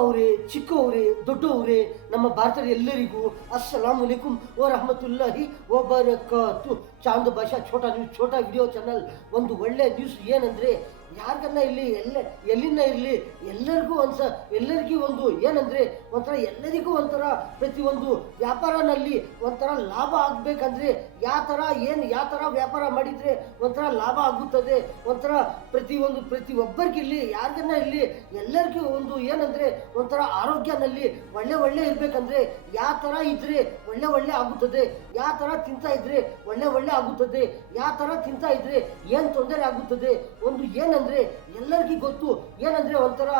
ಅವರೇ, ಚಿಕ್ಕವರೇ, ದೊಡ್ಡವರೇ, ನಮ್ಮ ಭಾರತದ ಎಲ್ಲರಿಗೂ अस्सलाम वालेकुम व रहमतुल्लाहि व बरकातु. Chand Bhasha Chhota news, Chhota video channel. ಒಂದು ಒಳ್ಳೆ ನ್ಯೂಸ್ ಏನಂದರೆ, ಯಾರಿಗನ್ನ ಇಲ್ಲಿ ಎಲ್ಲಿಂದ ಇರಲಿ ಎಲ್ಲರಿಗೂ ಒಂದು ಏನಂದರೆ ಒಂಥರ ಎಲ್ಲರಿಗೂ ಒಂಥರ ಪ್ರತಿಯೊಂದು ವ್ಯಾಪಾರನಲ್ಲಿ ಒಂಥರ ಲಾಭ ಆಗಬೇಕಂದ್ರೆ ಯಾವ ಥರ ವ್ಯಾಪಾರ ಮಾಡಿದರೆ ಒಂಥರ ಲಾಭ ಆಗುತ್ತದೆ. ಒಂಥರ ಪ್ರತಿಯೊಬ್ಬರಿಗಿಲ್ಲಿ ಯಾರಿಗನ್ನ ಇಲ್ಲಿ ಎಲ್ಲರಿಗೂ ಒಂದು ಏನಂದರೆ ಒಂಥರ ಆರೋಗ್ಯನಲ್ಲಿ ಒಳ್ಳೆ ಇರಬೇಕಂದ್ರೆ ಯಾವ ಥರ ಇದ್ದರೆ ಒಳ್ಳೆ ಆಗುತ್ತದೆ, ಯಾವ ಥರ ತಿಂತಾ ಇದ್ರೆ ಒಳ್ಳೆ ಆಗುತ್ತದೆ, ಯಾವ ಥರ ತಿಂತಾ ಇದ್ರೆ ಏನು ತೊಂದರೆ ಆಗುತ್ತದೆ. ಒಂದು ಏನಂದರೆ ಎಲ್ಲರಿಗೂ ಗೊತ್ತು, ಏನಂದರೆ ಒಂಥರ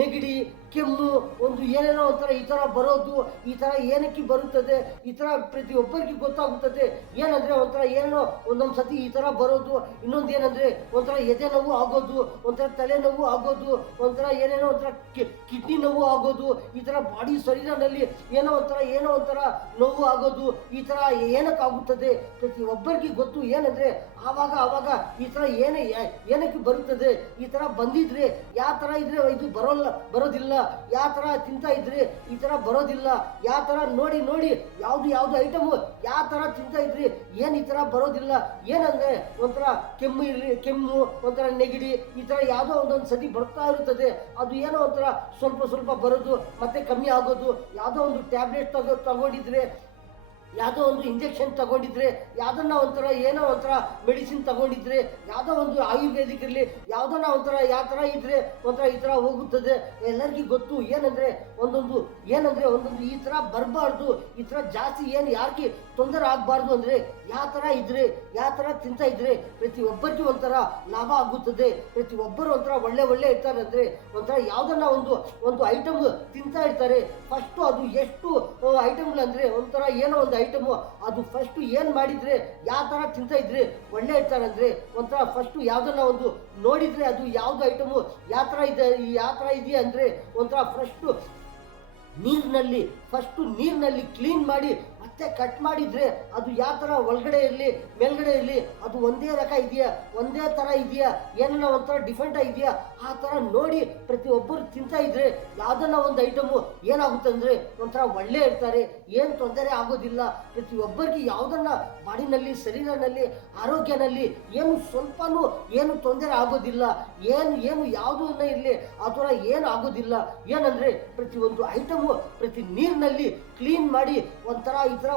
ನೆಗಡಿ, ಕೆಮ್ಮು, ಒಂದು ಏನೇನೋ ಒಂಥರ ಈ ಥರ ಬರೋದು, ಈ ಥರ ಏನಕ್ಕೆ ಬರುತ್ತದೆ, ಈ ಥರ ಪ್ರತಿಯೊಬ್ಬರಿಗೂ ಗೊತ್ತಾಗುತ್ತದೆ. ಏನಂದರೆ ಒಂಥರ ಏನೋ ಒಂದೊಂದು ಸತಿ ಈ ಥರ ಬರೋದು. ಇನ್ನೊಂದು ಏನಂದರೆ ಒಂಥರ ಎದೆ ನೋವು ಆಗೋದು, ಒಂಥರ ತಲೆನೋವು ಆಗೋದು, ಒಂಥರ ಏನೇನೋ ಒಂಥರ ಕಿಡ್ನಿ ನೋವು ಆಗೋದು, ಈ ಥರ ಬಾಡಿ ಶರೀರದಲ್ಲಿ ಏನೋ ಒಂಥರ ನೋವು ಆಗೋದು. ಈ ಥರ ಏನಕ್ಕಾಗುತ್ತದೆ ಪ್ರತಿಯೊಬ್ಬರಿಗೂ ಗೊತ್ತು. ಏನಂದರೆ ಆವಾಗ ಈ ಥರ ಏನಕ್ಕೆ ಬರುತ್ತದೆ, ಈ ಥರ ಬಂದಿದ್ರೆ ಯಾವ ಥರ ಇದ್ರೆ ಇದು ಬರೋದಿಲ್ಲ, ಯಾವ ಥರ ತಿಂತಾ ಇದ್ರೆ ಈ ಥರ ಬರೋದಿಲ್ಲ, ಯಾವ ಥರ ನೋಡಿ ಯಾವುದು ಐಟಮು ಯಾವ ಥರ ತಿಂತಾ ಇದ್ರಿ ಏನು ಈ ಥರ ಬರೋದಿಲ್ಲ. ಏನಂದರೆ ಒಂಥರ ಕೆಮ್ಮು, ಒಂಥರ ನೆಗಡಿ, ಈ ಥರ ಯಾವುದೋ ಒಂದೊಂದು ಸತಿ ಬರ್ತಾ ಇರುತ್ತದೆ. ಅದು ಏನೋ ಒಂಥರ ಸ್ವಲ್ಪ ಬರೋದು, ಮತ್ತೆ ಕಮ್ಮಿ ಆಗೋದು. ಯಾವುದೋ ಒಂದು ಟ್ಯಾಬ್ಲೆಟ್ ತಗೊಂಡಿದ್ರೆ, ಯಾವುದೋ ಒಂದು ಇಂಜೆಕ್ಷನ್ ತಗೊಂಡಿದ್ರೆ, ಯಾವುದನ್ನ ಏನೋ ಒಂಥರ ಮೆಡಿಸಿನ್ ತಗೊಂಡಿದ್ರೆ, ಯಾವುದೋ ಒಂದು ಆಯುರ್ವೇದಿಕ್ ಇರಲಿ, ಯಾವುದನ್ನ ಯಾವ ಥರ ಇದ್ರೆ ಒಂಥರ ಈ ಥರ ಹೋಗುತ್ತದೆ. ಎಲ್ಲರಿಗೂ ಗೊತ್ತು. ಏನಂದರೆ ಒಂದೊಂದು ಈ ಥರ ಬರಬಾರ್ದು, ಈ ಥರ ಜಾಸ್ತಿ ಯಾರಿಗೆ ತೊಂದರೆ ಆಗಬಾರ್ದು ಅಂದರೆ ಯಾವ ಥರ ಇದ್ರೆ, ಯಾವ ಥರ ತಿಂತಾ ಇದ್ರೆ ಪ್ರತಿಯೊಬ್ಬರಿಗೂ ಒಂಥರ ಲಾಭ ಆಗುತ್ತದೆ. ಪ್ರತಿಯೊಬ್ಬರು ಒಂಥರ ಒಳ್ಳೆ ಇರ್ತಾರೆ. ಅಂದರೆ ಒಂಥರ ಯಾವುದನ್ನ ಒಂದು ಐಟಮ್ ತಿಂತಾ ಇರ್ತಾರೆ. ಫಸ್ಟು ಅದು ಎಷ್ಟು ಐಟಮ್ಗಳಂದರೆ ಒಂಥರ ಏನೋ ಒಂದು ಐಟಮು ಅದು ಫಸ್ಟು ಏನು ಮಾಡಿದರೆ ಯಾವ ಥರ ತಿಂತಾ ಇದ್ರೆ ಒಳ್ಳೆ ಇರ್ತಾರೆ. ಅಂದರೆ ಒಂಥರ ಫಸ್ಟು ಯಾವುದನ್ನ ಒಂದು ನೋಡಿದರೆ ಅದು ಯಾವುದು ಐಟಮು ಯಾವ ಥರ ಇದೆಯಾ ಅಂದರೆ ಒಂಥರ ನೀರಿನಲ್ಲಿ ಕ್ಲೀನ್ ಮಾಡಿ ಮತ್ತೆ ಕಟ್ ಮಾಡಿದರೆ ಅದು ಯಾವ ಥರ ಒಳಗಡೆ ಇರಲಿ ಮೇಲ್ಗಡೆ ಇರಲಿ ಅದು ಒಂದೇ ರಕ ಇದೆಯಾ, ಒಂದೇ ಥರ ಇದೆಯಾ, ಏನನ್ನ ಒಂಥರ ಡಿಫ್ರೆಂಟ್ ಆಗಿದೆಯಾ, ಆ ಥರ ನೋಡಿ ಪ್ರತಿಯೊಬ್ಬರು ತಿಂತಾ ಇದ್ರೆ ಯಾವುದನ್ನ ಒಂದು ಐಟಮು ಏನಾಗುತ್ತೆ ಅಂದರೆ ಒಂಥರ ಒಳ್ಳೆ ಇರ್ತಾರೆ, ಏನು ತೊಂದರೆ ಆಗೋದಿಲ್ಲ. ಪ್ರತಿಯೊಬ್ಬರಿಗೆ ಯಾವುದನ್ನ ಬಾಡಿನಲ್ಲಿ, ಶರೀರನಲ್ಲಿ, ಆರೋಗ್ಯನಲ್ಲಿ ಏನು ತೊಂದರೆ ಆಗೋದಿಲ್ಲ. ಏನು ಯಾವುದನ್ನ ಇರಲಿ ಆ ಥರ ಏನು ಆಗೋದಿಲ್ಲ. ಏನಂದರೆ ಪ್ರತಿಯೊಂದು ಐಟಮು ನೀರಿನಲ್ಲಿ ಕ್ಲೀನ್ ಮಾಡಿ ಒಂಥರ ಈ ಥರ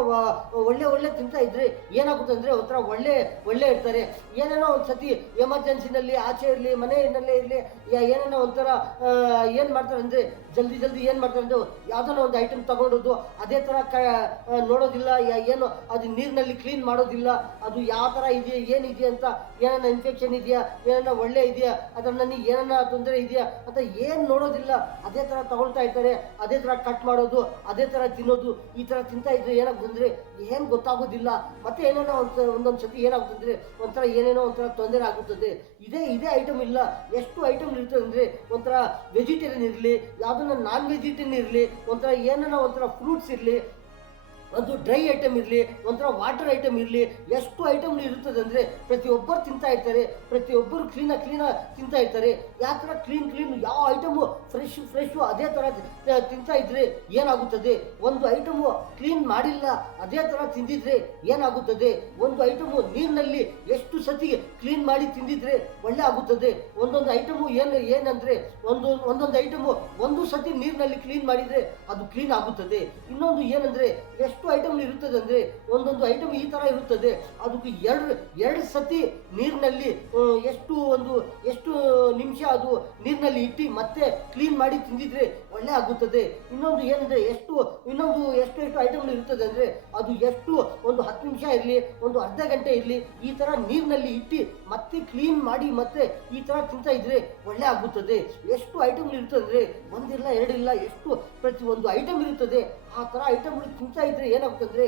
ಒಳ್ಳೆ ತಿಂತಾ ಇದ್ರೆ ಏನಾಗುತ್ತೆ ಅಂದರೆ ಒಂಥರ ಒಳ್ಳೆ ಇರ್ತಾರೆ. ಏನೇನೋ ಒಂದು ಸತಿ ಎಮರ್ಜೆನ್ಸಿನಲ್ಲಿ ಆಚೆ ಇರಲಿ ಮನೆಯಲ್ಲೇ ಇರಲಿ ಏನೇನೋ ಒಂಥರ ಏನು ಮಾಡ್ತಾರೆ ಅಂದರೆ ಜಲ್ದಿ ಏನು ಮಾಡ್ತಾರೆ ಅಂದರೆ ಯಾವುದನ್ನ ಒಂದು ಐಟಮ್ ತಗೊಂಡೋದು ಅದೇ ಥರ ನೋಡೋದಿಲ್ಲ, ಏನು ಅದು ನೀರಿನಲ್ಲಿ ಕ್ಲೀನ್ ಮಾಡೋದಿಲ್ಲ. ಅದು ಯಾವ ಥರ ಇದೆಯಾ, ಏನಿದೆಯಾ ಅಂತ, ಏನಾನ ಇನ್ಫೆಕ್ಷನ್ ಇದೆಯಾ, ಏನಾನ ಒಳ್ಳೆ ಇದೆಯಾ, ಅದರಲ್ಲಿ ಏನಾನ ತೊಂದರೆ ಇದೆಯಾ ಅಂತ ಏನು ನೋಡೋದಿಲ್ಲ. ಅದೇ ಥರ ತಗೊಳ್ತಾ ಇರ್ತಾರೆ, ಅದೇ ಥರ ಕಟ್ ಮಾಡೋದು, ಅದೇ ಥರ ತಿನ್ನೋದು. ಈ ಥರ ತಿಂತಾ ಇದ್ರೆ ಏನಾಗುತ್ತಂದರೆ ಏನು ಗೊತ್ತಾಗೋದಿಲ್ಲ. ಮತ್ತೆ ಏನೇನೋ ಒಂದೊಂದು ಸತಿ ಏನಾಗುತ್ತಂದರೆ ಒಂಥರ ಏನೇನೋ ಒಂಥರ ತೊಂದರೆ ಆಗುತ್ತದೆ. ಇದೇ ಐಟಮ್ ಇಲ್ಲ, ಎಷ್ಟು ಐಟಮ್ ಇರ್ತದೆ ಅಂದರೆ ಒಂಥರ ವೆಜಿಟೇರಿಯನ್ ಇರಲಿ, ಯಾವುದನ್ನ ನಾನ್ ವೆಜಿಟೇರಿಯನ್ ಇರಲಿ, ಒಂಥರ ಏನೇನೋ ಒಂಥರ ಫ್ರೂಟ್ಸ್ ಇರಲಿ, ಒಂದು ಡ್ರೈ ಐಟಮ್ ಇರಲಿ, ಒಂಥರ ವಾಟರ್ ಐಟಮ್ ಇರಲಿ, ಎಷ್ಟು ಐಟಮ್ ಇರುತ್ತದೆ ಅಂದರೆ ಪ್ರತಿಯೊಬ್ಬರು ತಿಂತಾ ಇರ್ತಾರೆ. ಪ್ರತಿಯೊಬ್ಬರು ಕ್ಲೀನಾಗಿ ತಿಂತಾ ಇರ್ತಾರೆ. ಯಾವ ಥರ ಕ್ಲೀನ್ ಯಾವ ಐಟಮು ಫ್ರೆಶು ಅದೇ ಥರ ತಿಂತಾ ಇದ್ರೆ ಏನಾಗುತ್ತದೆ. ಒಂದು ಐಟಮು ಕ್ಲೀನ್ ಮಾಡಿಲ್ಲ ಅದೇ ಥರ ತಿಂದಿದ್ರೆ ಏನಾಗುತ್ತದೆ. ಒಂದು ಐಟಮು ನೀರಿನಲ್ಲಿ ಎಷ್ಟು ಸತಿ ಕ್ಲೀನ್ ಮಾಡಿ ತಿಂದಿದ್ರೆ ಒಳ್ಳೆ ಆಗುತ್ತದೆ. ಒಂದೊಂದು ಐಟಮು ಏನಂದರೆ ಒಂದೊಂದು ಐಟಮು ಒಂದು ಸತಿ ನೀರಿನಲ್ಲಿ ಕ್ಲೀನ್ ಮಾಡಿದರೆ ಅದು ಕ್ಲೀನ್ ಆಗುತ್ತದೆ. ಇನ್ನೊಂದು ಏನಂದರೆ ಎಷ್ಟು ಐಟಮ್ ಇರುತ್ತದೆ ಅಂದರೆ ಒಂದೊಂದು ಐಟಮ್ ಈ ಥರ ಇರುತ್ತದೆ, ಅದಕ್ಕೆ ಎರಡು ಸತಿ ನೀರಿನಲ್ಲಿ ಎಷ್ಟು ನಿಮಿಷ ಅದು ನೀರಿನಲ್ಲಿ ಇಟ್ಟು ಮತ್ತೆ ಕ್ಲೀನ್ ಮಾಡಿ ತಿಂದಿದ್ರೆ ಒಳ್ಳೆ ಆಗುತ್ತದೆ. ಇನ್ನೊಂದು ಏನಂದರೆ ಎಷ್ಟು ಐಟಮ್ ಇರುತ್ತದೆ ಅಂದರೆ ಅದು ಒಂದು 10 ನಿಮಿಷ ಇರಲಿ, ಒಂದು ಅರ್ಧ ಗಂಟೆ ಇರಲಿ, ಈ ಥರ ನೀರಿನಲ್ಲಿ ಇಟ್ಟು ಮತ್ತೆ ಕ್ಲೀನ್ ಮಾಡಿ ಮತ್ತೆ ಈ ಥರ ತಿಂತಾ ಇದ್ರೆ ಒಳ್ಳೆ ಆಗುತ್ತದೆ. ಎಷ್ಟು ಐಟಮ್ ಇರ್ತದೆ ಅಂದರೆ ಒಂದಿಲ್ಲ ಎರಡಿಲ್ಲ, ಎಷ್ಟು ಪ್ರತಿಯೊಂದು ಐಟಮ್ ಇರುತ್ತದೆ. ಆ ಥರ ಐಟಮ್ಗಳು ತಿಂತಾ ಇದ್ರೆ ಏನಾಗುತ್ತಂದರೆ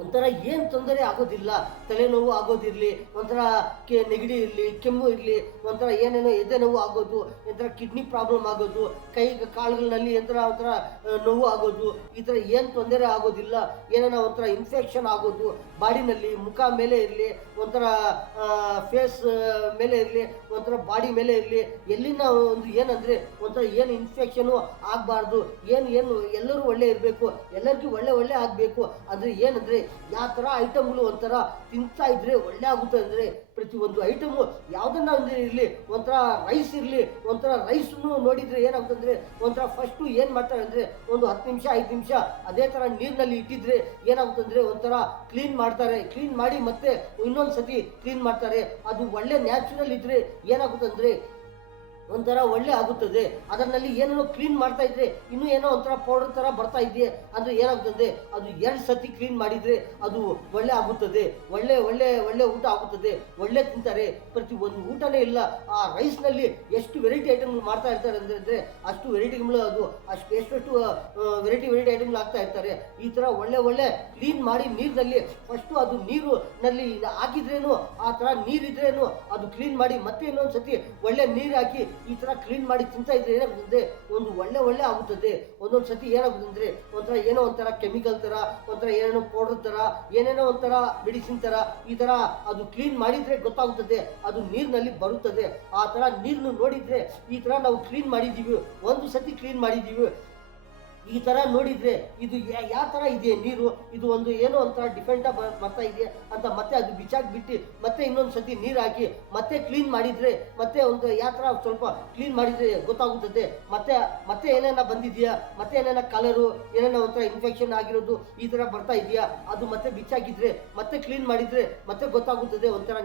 ಒಂಥರ ಏನು ತೊಂದರೆ ಆಗೋದಿಲ್ಲ. ತಲೆನೋವು ಆಗೋದಿರಲಿ, ಒಂಥರ ನೆಗಡಿ ಇರಲಿ, ಕೆಮ್ಮು ಇರಲಿ, ಒಂಥರ ಏನೇನೋ ಎದೆ ನೋವು ಆಗೋದು, ಒಂಥರ ಕಿಡ್ನಿ ಪ್ರಾಬ್ಲಮ್ ಆಗೋದು, ಕೈ ಕಾಲುಗಳಲ್ಲಿ ಒಂಥರ ನೋವು ಆಗೋದು, ಈ ಥರ ಏನು ತೊಂದರೆ ಆಗೋದಿಲ್ಲ. ಏನೇನೋ ಒಂಥರ ಇನ್ಫೆಕ್ಷನ್ ಆಗೋದು ಬಾಡಿನಲ್ಲಿ, ಮುಖ ಮೇಲೆ ಇರಲಿ, ಒಂಥರ ಫೇಸ್ ಮೇಲೆ ಇರಲಿ, ಒಂಥರ ಬಾಡಿ ಮೇಲೆ ಇರಲಿ, ಎಲ್ಲಿನ ಒಂದು ಏನಂದರೆ ಒಂಥರ ಏನು ಇನ್ಫೆಕ್ಷನು ಆಗಬಾರ್ದು, ಏನು ಎಲ್ಲರೂ ಒಳ್ಳೆ ಇರಬೇಕು, ಎಲ್ಲರಿಗೂ ಒಳ್ಳೆ ಆಗಬೇಕು ಅಂದರೆ ಏನಂದರೆ ಯಾವ ಥರ ಐಟಮ್ಗಳು ಒಂಥರ ತಿಂತಾ ಇದ್ರೆ ಒಳ್ಳೆ ಆಗುತ್ತೆ ಅಂದರೆ ಪ್ರತಿಯೊಂದು ಐಟಮು ಯಾವುದನ್ನ ಅಂದರೆ ಇರಲಿ, ಒಂಥರ ರೈಸ್ ಇರಲಿ, ಒಂಥರ ರೈಸನ್ನು ನೋಡಿದರೆ ಏನಾಗುತ್ತಂದರೆ ಒಂಥರ ಫಸ್ಟು ಏನು ಮಾಡ್ತಾರೆ ಅಂದರೆ ಒಂದು 10 ನಿಮಿಷ 5 ನಿಮಿಷ ಅದೇ ಥರ ನೀರಿನಲ್ಲಿ ಇಟ್ಟಿದ್ರೆ ಏನಾಗುತ್ತಂದರೆ ಒಂಥರ ಕ್ಲೀನ್ ಮಾಡ್ತಾರೆ, ಕ್ಲೀನ್ ಮಾಡಿ ಮತ್ತೆ ಇನ್ನೊಂದು ಸತಿ ಕ್ಲೀನ್ ಮಾಡ್ತಾರೆ. ಅದು ಒಳ್ಳೆ ನ್ಯಾಚುರಲ್ ಇದ್ದರೆ ಏನಾಗುತ್ತಂದರೆ ಒಂಥರ ಒಳ್ಳೆ ಆಗುತ್ತದೆ. ಅದರಲ್ಲಿ ಏನೇನೋ ಕ್ಲೀನ್ ಮಾಡ್ತಾ ಇದ್ರೆ ಇನ್ನೂ ಏನೋ ಒಂಥರ ಪೌಡರ್ ಥರ ಬರ್ತಾ ಇದೆಯೇ ಅಂದರೆ ಏನಾಗುತ್ತದೆ, ಅದು 2 ಸತಿ ಕ್ಲೀನ್ ಮಾಡಿದರೆ ಅದು ಒಳ್ಳೆ ಆಗುತ್ತದೆ, ಒಳ್ಳೆ ಊಟ ಆಗುತ್ತದೆ, ಒಳ್ಳೆ ತಿಂತಾರೆ. ಪ್ರತಿ ಒಂದು ಊಟನೇ ಇಲ್ಲ, ಆ ರೈಸ್ನಲ್ಲಿ ಎಷ್ಟು ವೆರೈಟಿ ಐಟಮ್ಗಳು ಮಾಡ್ತಾ ಇರ್ತಾರೆ ಅಂದರೆ ಅಷ್ಟು ವೆರೈಟಿಗಳು, ಅದು ಎಷ್ಟು ವೆರೈಟಿ ಐಟಮ್ಗಳು ಆಗ್ತಾ ಇರ್ತಾರೆ. ಈ ಥರ ಒಳ್ಳೆ ಕ್ಲೀನ್ ಮಾಡಿ ನೀರಿನಲ್ಲಿ ಫಸ್ಟು ಅದು ನೀರಿನಲ್ಲಿ ಹಾಕಿದ್ರೇನು ಆ ಥರ ನೀರಿದ್ರೇನು ಅದು ಕ್ಲೀನ್ ಮಾಡಿ ಮತ್ತೆ ಇನ್ನೊಂದು ಸತಿ ಒಳ್ಳೆ ನೀರು ಹಾಕಿ ಈ ಥರ ಕ್ಲೀನ್ ಮಾಡಿ ತಿಂತಾ ಇದ್ರೆ ಏನಾಗುತ್ತದೆ, ಒಂದು ಒಳ್ಳೆ ಆಗುತ್ತದೆ. ಒಂದೊಂದು ಸತಿ ಏನಾಗುತ್ತದೆ ಅಂದರೆ ಒಂಥರ ಏನೋ ಒಂಥರ ಕೆಮಿಕಲ್ ಥರ, ಒಂಥರ ಏನೇನೋ ಪೌಡರ್ ಥರ, ಏನೇನೋ ಒಂಥರ ಮೆಡಿಸಿನ್ ಥರ ಈ ಥರ ಅದು ಕ್ಲೀನ್ ಮಾಡಿದರೆ ಗೊತ್ತಾಗುತ್ತದೆ, ಅದು ನೀರಿನಲ್ಲಿ ಬರುತ್ತದೆ. ಆ ಥರ ನೀರನ್ನು ನೋಡಿದರೆ ಈ ಥರ ನಾವು ಕ್ಲೀನ್ ಮಾಡಿದ್ದೀವಿ, ಒಂದು ಸತಿ ಕ್ಲೀನ್ ಮಾಡಿದ್ದೀವಿ, ಈ ಥರ ನೋಡಿದರೆ ಇದು ಯಾವ ಥರ ಇದೆ ನೀರು, ಇದು ಒಂದು ಏನೋ ಒಂಥರ ಡಿಫೆಂಟಾಗಿ ಬರ್ತಾ ಇದೆ ಅಂತ ಮತ್ತೆ ಅದು ಬಿಟ್ಟು ಮತ್ತೆ ಇನ್ನೊಂದು ಸತಿ ನೀರು ಹಾಕಿ ಮತ್ತೆ ಕ್ಲೀನ್ ಮಾಡಿದರೆ ಮತ್ತೆ ಒಂದು ಯಾವ ಥರ ಸ್ವಲ್ಪ ಕ್ಲೀನ್ ಮಾಡಿದರೆ ಗೊತ್ತಾಗುತ್ತದೆ. ಮತ್ತೆ ಏನೇನ ಬಂದಿದೆಯಾ, ಮತ್ತೆ ಏನೇನ ಕಲರು, ಏನೇನೋ ಒಂಥರ ಇನ್ಫೆಕ್ಷನ್ ಆಗಿರೋದು ಈ ಥರ ಬರ್ತಾ ಇದೆಯಾ, ಅದು ಮತ್ತೆ ಬಿಚ್ಚಾಕಿದ್ರೆ ಮತ್ತೆ ಕ್ಲೀನ್ ಮಾಡಿದರೆ ಮತ್ತೆ ಗೊತ್ತಾಗುತ್ತದೆ. ಒಂಥರ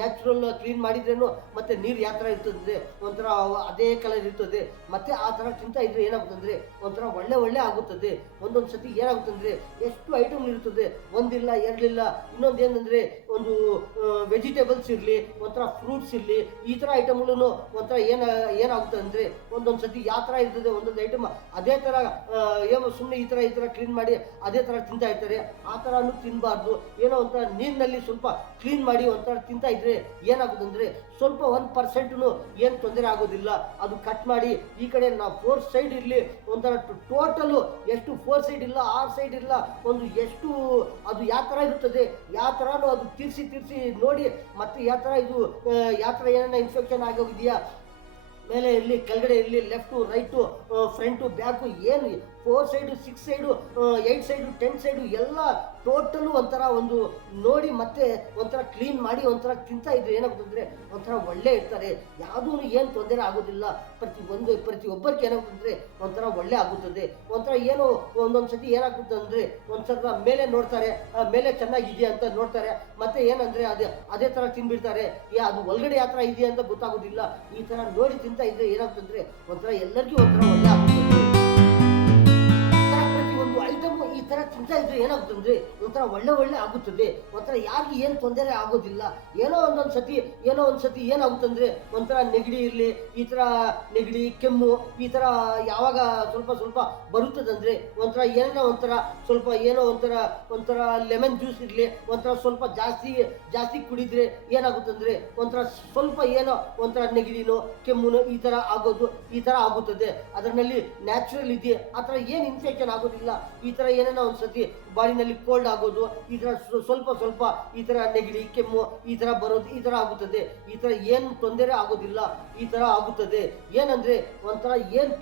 ನ್ಯಾಚುರಲ್ ಕ್ಲೀನ್ ಮಾಡಿದ್ರೇನು ಮತ್ತೆ ನೀರು ಯಾವ ಥರ ಇರ್ತದೆ, ಒಂಥರ ಅದೇ ಕಲರ್ ಇರ್ತದೆ. ಮತ್ತೆ ಆ ಥರ ತಿಂತಾ ಇದ್ರೆ ಏನಾಗುತ್ತಂದರೆ ಒಂಥರ ಒಳ್ಳೆ ಆಗುತ್ತದೆ. ಒಂದೊಂದು ಸತಿ ಏನಾಗುತ್ತಂದರೆ ಎಷ್ಟು ಐಟಮ್ ಇರ್ತದೆ, ಒಂದಿಲ್ಲ ಎರಡಿಲ್ಲ. ಇನ್ನೊಂದು ಏನಂದರೆ ಒಂದು ವೆಜಿಟೇಬಲ್ಸ್ ಇರಲಿ, ಒಂಥರ ಫ್ರೂಟ್ಸ್ ಇರಲಿ, ಈ ಥರ ಐಟಮ್ಗಳು ಒಂಥರ ಏನಾಗುತ್ತೆ ಅಂದರೆ ಒಂದೊಂದು ಸತಿ ಯಾವ ಥರ ಇರ್ತದೆ, ಒಂದೊಂದು ಐಟಮ್ ಅದೇ ಥರ ಏನೋ ಸುಮ್ಮನೆ ಈ ಥರ ಕ್ಲೀನ್ ಮಾಡಿ ಅದೇ ಥರ ತಿಂತಾ ಇರ್ತಾರೆ. ಆ ಥರನೂ ತಿನ್ನಬಾರ್ದು. ಏನೋ ಒಂಥರ ನೀರಿನಲ್ಲಿ ಸ್ವಲ್ಪ ಕ್ಲೀನ್ ಮಾಡಿ ಒಂಥರ ತಿಂತಾ ಇದ್ರೆ ಏನಾಗುತ್ತೆ ಅಂದರೆ ಸ್ವಲ್ಪ 1% ಏನು ತೊಂದರೆ ಆಗೋದಿಲ್ಲ. ಅದು ಕಟ್ ಮಾಡಿ ಈ ಕಡೆ ನಾವು 4 ಸೈಡ್ ಇರಲಿ, ಒಂಥರ ಟೋಟಲು ಎಷ್ಟು 4 ಸೈಡ್ ಇಲ್ಲ 6 ಸೈಡ್ ಇಲ್ಲ, ಒಂದು ಎಷ್ಟು ಅದು ಯಾವ ಥರ ಇರುತ್ತದೆ, ಯಾವ ಥರನೂ ಅದು ತಿರ್ಸಿ ನೋಡಿ ಮತ್ತೆ ಯಾವ ಥರ ಇದು ಯಾವ ಥರ ಏನೇನೋ ಇನ್ಫೆಕ್ಷನ್ ಆಗೋಗಿದೆಯಾ, ಮೇಲೆ ಇರಲಿ ಕೆಳಗಡೆ ಇರಲಿ, ಲೆಫ್ಟು ರೈಟು ಫ್ರಂಟು ಬ್ಯಾಕು, ಏನು 4 ಸೈಡು 6 ಸೈಡು 8 ಸೈಡು 10 ಸೈಡು ಎಲ್ಲ ಟೋಟಲು ಒಂಥರ ಒಂದು ನೋಡಿ ಮತ್ತೆ ಒಂಥರ ಕ್ಲೀನ್ ಮಾಡಿ ಒಂಥರ ತಿಂತಾ ಇದ್ರೆ ಏನಾಗುತ್ತಂದರೆ ಒಂಥರ ಒಳ್ಳೆ ಇರ್ತಾರೆ. ಯಾವುದೂ ಏನು ತೊಂದರೆ ಆಗೋದಿಲ್ಲ. ಪ್ರತಿಯೊಬ್ಬರಿಗೆ ಏನಾಗುತ್ತಂದರೆ ಒಂಥರ ಒಳ್ಳೆ ಆಗುತ್ತದೆ. ಒಂಥರ ಏನೋ ಒಂದೊಂದು ಸತಿ ಏನಾಗುತ್ತೆ ಅಂದರೆ ಒಂದ್ಸಲ ಮೇಲೆ ನೋಡ್ತಾರೆ, ಮೇಲೆ ಚೆನ್ನಾಗಿದೆಯಾ ಅಂತ ನೋಡ್ತಾರೆ, ಮತ್ತೆ ಏನಂದರೆ ಅದೇ ಥರ ತಿನ್ಬಿಡ್ತಾರೆ. ಅದು ಒಳಗಡೆ ಯಾವ ಥರ ಇದೆಯಾ ಅಂತ ಗೊತ್ತಾಗೋದಿಲ್ಲ. ಈ ಥರ ನೋಡಿ ತಿಂತಾ ಇದ್ರೆ ಏನಾಗುತ್ತಂದರೆ ಒಂಥರ ಎಲ್ಲರಿಗೂ ಒಂಥರ ಒಳ್ಳೆ ಆಗುತ್ತದೆ. ಒಂದು ಐಟಮು ಈ ಥರ ತಿಂತಾ ಇದ್ರೆ ಏನಾಗುತ್ತಂದರೆ ಒಂಥರ ಒಳ್ಳೆ ಆಗುತ್ತದೆ. ಒಂಥರ ಯಾರಿಗೂ ಏನು ತೊಂದರೆ ಆಗೋದಿಲ್ಲ. ಏನೋ ಒಂದು ಸತಿ ಏನಾಗುತ್ತಂದರೆ ಒಂಥರ ನೆಗಡಿ ಇರಲಿ, ಈ ಥರ ನೆಗಡಿ ಕೆಮ್ಮು ಈ ಥರ ಯಾವಾಗ ಸ್ವಲ್ಪ ಬರುತ್ತದಂದರೆ ಒಂಥರ ಏನೋ ಒಂಥರ ಸ್ವಲ್ಪ ಏನೋ ಒಂಥರ ಲೆಮನ್ ಜ್ಯೂಸ್ ಇರಲಿ, ಒಂಥರ ಸ್ವಲ್ಪ ಜಾಸ್ತಿ ಕುಡಿದ್ರೆ ಏನಾಗುತ್ತಂದರೆ ಒಂಥರ ಸ್ವಲ್ಪ ಏನೋ ಒಂಥರ ನೆಗಡಿನೋ ಕೆಮ್ಮುನೋ ಈ ಥರ ಆಗುತ್ತದೆ. ಅದರಲ್ಲಿ ನ್ಯಾಚುರಲ್ ಇದೆಯೇ, ಆ ಥರ ಏನು ಇನ್ಫೆಕ್ಷನ್ ಆಗೋದಿಲ್ಲ. ಈ ಥರ ಏನೇನೋ ಒಂದು ಸತಿ ಬಾಡಿನಲ್ಲಿ ಕೋಲ್ಡ್ ಆಗೋದು, ಈ ಥರ ಸ್ವಲ್ಪ ಈ ಥರ ನೆಗಡಿ ಕೆಮ್ಮು ಈ ಥರ ಬರೋದು ಈ ಥರ ಆಗುತ್ತದೆ. ಈ ಥರ ಏನು ತೊಂದರೆ ಆಗೋದಿಲ್ಲ, ಈ ಥರ ಆಗುತ್ತದೆ. ಏನಂದರೆ ಒಂಥರ ಏನು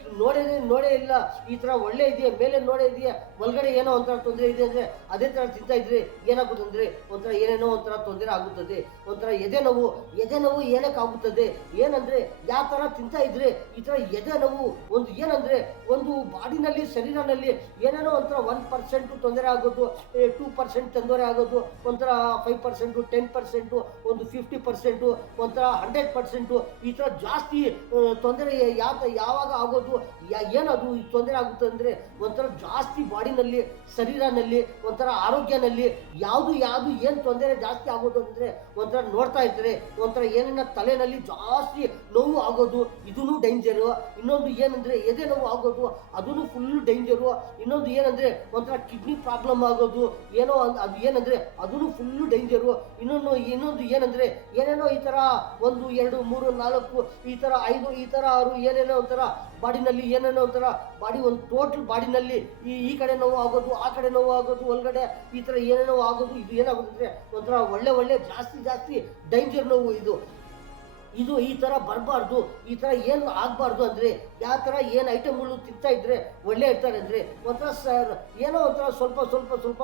ನೋಡೇ ಇಲ್ಲ, ಈ ಥರ ಒಳ್ಳೆ ಇದೆಯಾ, ಮೇಲೆ ನೋಡೇ ಇದೆಯಾ, ಒಳಗಡೆ ಏನೋ ಒಂಥರ ತೊಂದರೆ ಇದೆ ಅಂದರೆ ಅದೇ ಥರ ತಿಂತಾ ಇದ್ರೆ ಏನಾಗುತ್ತಂದರೆ ಒಂಥರ ಏನೇನೋ ಒಂಥರ ತೊಂದರೆ ಆಗುತ್ತದೆ. ಒಂಥರ ಎದೆ ನೋವು ಏನಕ್ಕಾಗುತ್ತದೆ, ಏನಂದರೆ ಯಾವ ಥರ ತಿಂತಾ ಇದ್ರೆ ಈ ಥರ ಎದೆ ನೋವು ಒಂದು ಏನಂದರೆ ಒಂದು ಬಾಡಿನಲ್ಲಿ ಶರೀರನಲ್ಲಿ ಏನೇನೋ ಒಂಥರ 1% ತೊಂದರೆ ಆಗೋದು, 2% ತೊಂದರೆ ಆಗೋದು, ಒಂಥರ 5% 10% ಒಂದು 50% ಒಂಥರ 100% ಈ ಥರ ಜಾಸ್ತಿ ತೊಂದರೆ ಯಾವಾಗ ಆಗೋದು, ಏನದು ತೊಂದರೆ ಆಗುತ್ತೆ ಅಂದರೆ ಒಂಥರ ಜಾಸ್ತಿ ಬಾಡಿನಲ್ಲಿ ಶರೀರನಲ್ಲಿ ಒಂಥರ ಆರೋಗ್ಯನಲ್ಲಿ ಯಾವುದು ಏನು ತೊಂದರೆ ಜಾಸ್ತಿ ಆಗೋದು ಅಂದರೆ ಒಂಥರ ನೋಡ್ತಾ ಇರ್ತಾರೆ. ಒಂಥರ ಏನೇನ ತಲೆನಲ್ಲಿ ಜಾಸ್ತಿ ನೋವು ಆಗೋದು ಇದೂ ಡೇಂಜರು. ಇನ್ನೊಂದು ಏನಂದರೆ ಎದೆ ನೋವು ಆಗೋದು ಅದೂ ಫುಲ್ ಡೇಂಜರು. ಇನ್ನೊಂದು ಏನಂದರೆ ಒಂಥರ ಕಿಡ್ನಿ ಪ್ರಾಬ್ಲಮ್ ಆಗೋದು, ಏನೋ ಅದು ಏನಂದರೆ ಅದೂ ಫುಲ್ಲು ಡೇಂಜರು. ಇನ್ನೊಂದು ಏನಂದರೆ ಏನೇನೋ ಈ ಥರ 1 2 3 4 ಈ ಥರ 5 ಈ ಥರ 6 ಏನೇನೋ ಒಂಥರ ಬಾಡಿನಲ್ಲಿ ಏನೇನೋ ಒಂಥರ ಬಾಡಿ ಒಂದು ಟೋಟಲ್ ಬಾಡಿನಲ್ಲಿ ಈ ಕಡೆ ನೋವು ಆಗೋದು, ಆ ಕಡೆ ನೋವು ಆಗೋದು, ಒಳಗಡೆ ಈ ಥರ ಏನೇನೋ ಆಗೋದು. ಇದು ಏನಾಗೋದಂದರೆ ಒಂಥರ ಒಳ್ಳೆ ಜಾಸ್ತಿ ಡೇಂಜರ್ ನೋವು ಇದು. ಇದು ಈ ಥರ ಬರಬಾರ್ದು, ಈ ಥರ ಏನು ಆಗಬಾರ್ದು ಅಂದರೆ ಯಾವ ಥರ ಏನು ಐಟಮ್ಗಳು ತಿಂತಾ ಇದ್ರೆ ಒಳ್ಳೆ ಇರ್ತಾರೆ ಅಂದರೆ ಒಂಥರ ಏನೋ ಒಂಥರ ಸ್ವಲ್ಪ ಸ್ವಲ್ಪ ಸ್ವಲ್ಪ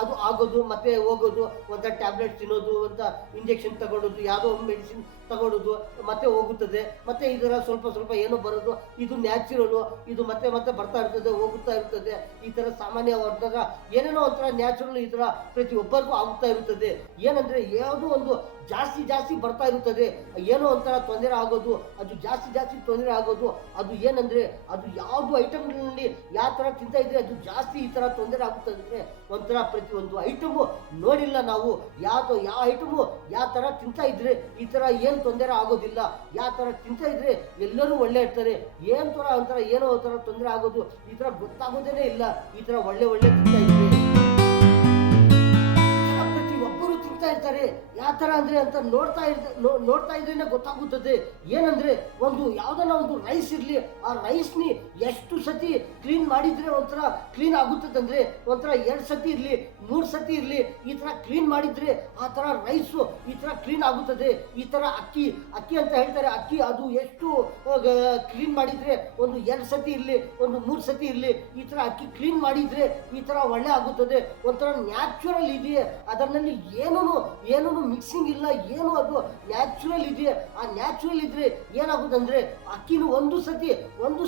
ಅದು ಆಗೋದು ಮತ್ತೆ ಹೋಗೋದು, ಒಂಥರ ಟ್ಯಾಬ್ಲೆಟ್ ತಿನ್ನೋದು, ಅಂತ ಇಂಜೆಕ್ಷನ್ ತಗೊಳ್ಳೋದು, ಯಾವುದೋ ಒಂದು ಮೆಡಿಸಿನ್ ತಗೊಳ್ಳೋದು ಮತ್ತೆ ಹೋಗುತ್ತದೆ, ಮತ್ತೆ ಇದರ ಸ್ವಲ್ಪ ಸ್ವಲ್ಪ ಏನೋ ಬರೋದು, ಇದು ನ್ಯಾಚುರಲು, ಇದು ಮತ್ತೆ ಮತ್ತೆ ಬರ್ತಾ ಇರ್ತದೆ ಹೋಗುತ್ತಾ ಇರ್ತದೆ. ಈ ಥರ ಸಾಮಾನ್ಯವಾದಾಗ ಏನೇನೋ ಒಂಥರ ನ್ಯಾಚುರಲ್ ಈ ಥರ ಪ್ರತಿಯೊಬ್ಬರಿಗೂ ಆಗುತ್ತಾ ಇರುತ್ತದೆ. ಏನಂದರೆ ಯಾವುದೋ ಒಂದು ಜಾಸ್ತಿ ಜಾಸ್ತಿ ಬರ್ತಾ ಇರುತ್ತದೆ, ಏನೋ ಒಂಥರ ತೊಂದರೆ ಆಗೋದು, ಅದು ಜಾಸ್ತಿ ಜಾಸ್ತಿ ತೊಂದರೆ ಆಗೋದು. ಅದು ಏನಂದರೆ ಅದು ಯಾವುದು ಐಟಮ್ಗಳಲ್ಲಿ ಯಾವ ಥರ ತಿಂತಾ ಇದ್ರೆ ಅದು ಜಾಸ್ತಿ ಈ ಥರ ತೊಂದರೆ ಆಗುತ್ತದೆ ಅಂದರೆ ಒಂಥರ ಪ್ರತಿಯೊಂದು ಐಟಮು ನೋಡಿಲ್ಲ ನಾವು, ಯಾವ ಐಟಮು ಯಾವ ಥರ ತಿಂತಾ ಇದ್ರೆ ಈ ಥರ ಏನು ತೊಂದರೆ ಆಗೋದಿಲ್ಲ, ಯಾವ ಥರ ತಿಂತಾ ಇದ್ರೆ ಎಲ್ಲರೂ ಒಳ್ಳೆ ಇರ್ತಾರೆ, ಏನು ಥರ ಒಂಥರ ಏನೋ ಒಂಥರ ತೊಂದರೆ ಆಗೋದು ಈ ಥರ ಗೊತ್ತಾಗೋದೇ ಇಲ್ಲ. ಈ ಥರ ಒಳ್ಳೆ ಒಳ್ಳೆ ತಿಂತಾ ಇದ್ರೆ ಇರ್ತಾರೆ. ಯಾವ ಥರ ಅಂದರೆ ಅಂತ ನೋಡ್ತಾ ಇದ್ರೇನೆ ಗೊತ್ತಾಗುತ್ತದೆ. ಏನಂದರೆ ಒಂದು ಯಾವುದನ್ನ ಒಂದು ರೈಸ್ ಇರಲಿ, ಆ ರೈಸ್ನಿ ಎಷ್ಟು ಸತಿ ಕ್ಲೀನ್ ಮಾಡಿದರೆ ಒಂಥರ ಕ್ಲೀನ್ ಆಗುತ್ತದೆ ಅಂದರೆ ಒಂಥರ 2 ಸತಿ ಇರಲಿ 3 ಸತಿ ಇರಲಿ ಈ ಥರ ಕ್ಲೀನ್ ಮಾಡಿದರೆ ಆ ಥರ ರೈಸು ಈ ಥರ ಕ್ಲೀನ್ ಆಗುತ್ತದೆ. ಈ ಥರ ಅಕ್ಕಿ ಅಂತ ಹೇಳ್ತಾರೆ, ಅಕ್ಕಿ ಅದು ಎಷ್ಟು ಕ್ಲೀನ್ ಮಾಡಿದರೆ ಒಂದು 2 ಸತಿ ಇರಲಿ ಒಂದು 3 ಸತಿ ಇರಲಿ ಈ ಥರ ಅಕ್ಕಿ ಕ್ಲೀನ್ ಮಾಡಿದರೆ ಈ ಥರ ಒಳ್ಳೆ ಆಗುತ್ತದೆ. ಒಂಥರ ನ್ಯಾಚುರಲ್ ಇದೆಯೇ, ಅದರಲ್ಲಿ ಏನೂ ಮಿಕ್ಸಿಂಗ್ ಇಲ್ಲ, ಏನು ಅದು ನ್ಯಾಚುರಲ್ ಇದೆಯೇ. ಆ ನ್ಯಾಚುರಲ್ ಇದ್ರೆ ಏನಾಗುತ್ತೆ ಅಂದರೆ ಅಕ್ಕಿನ ಒಂದು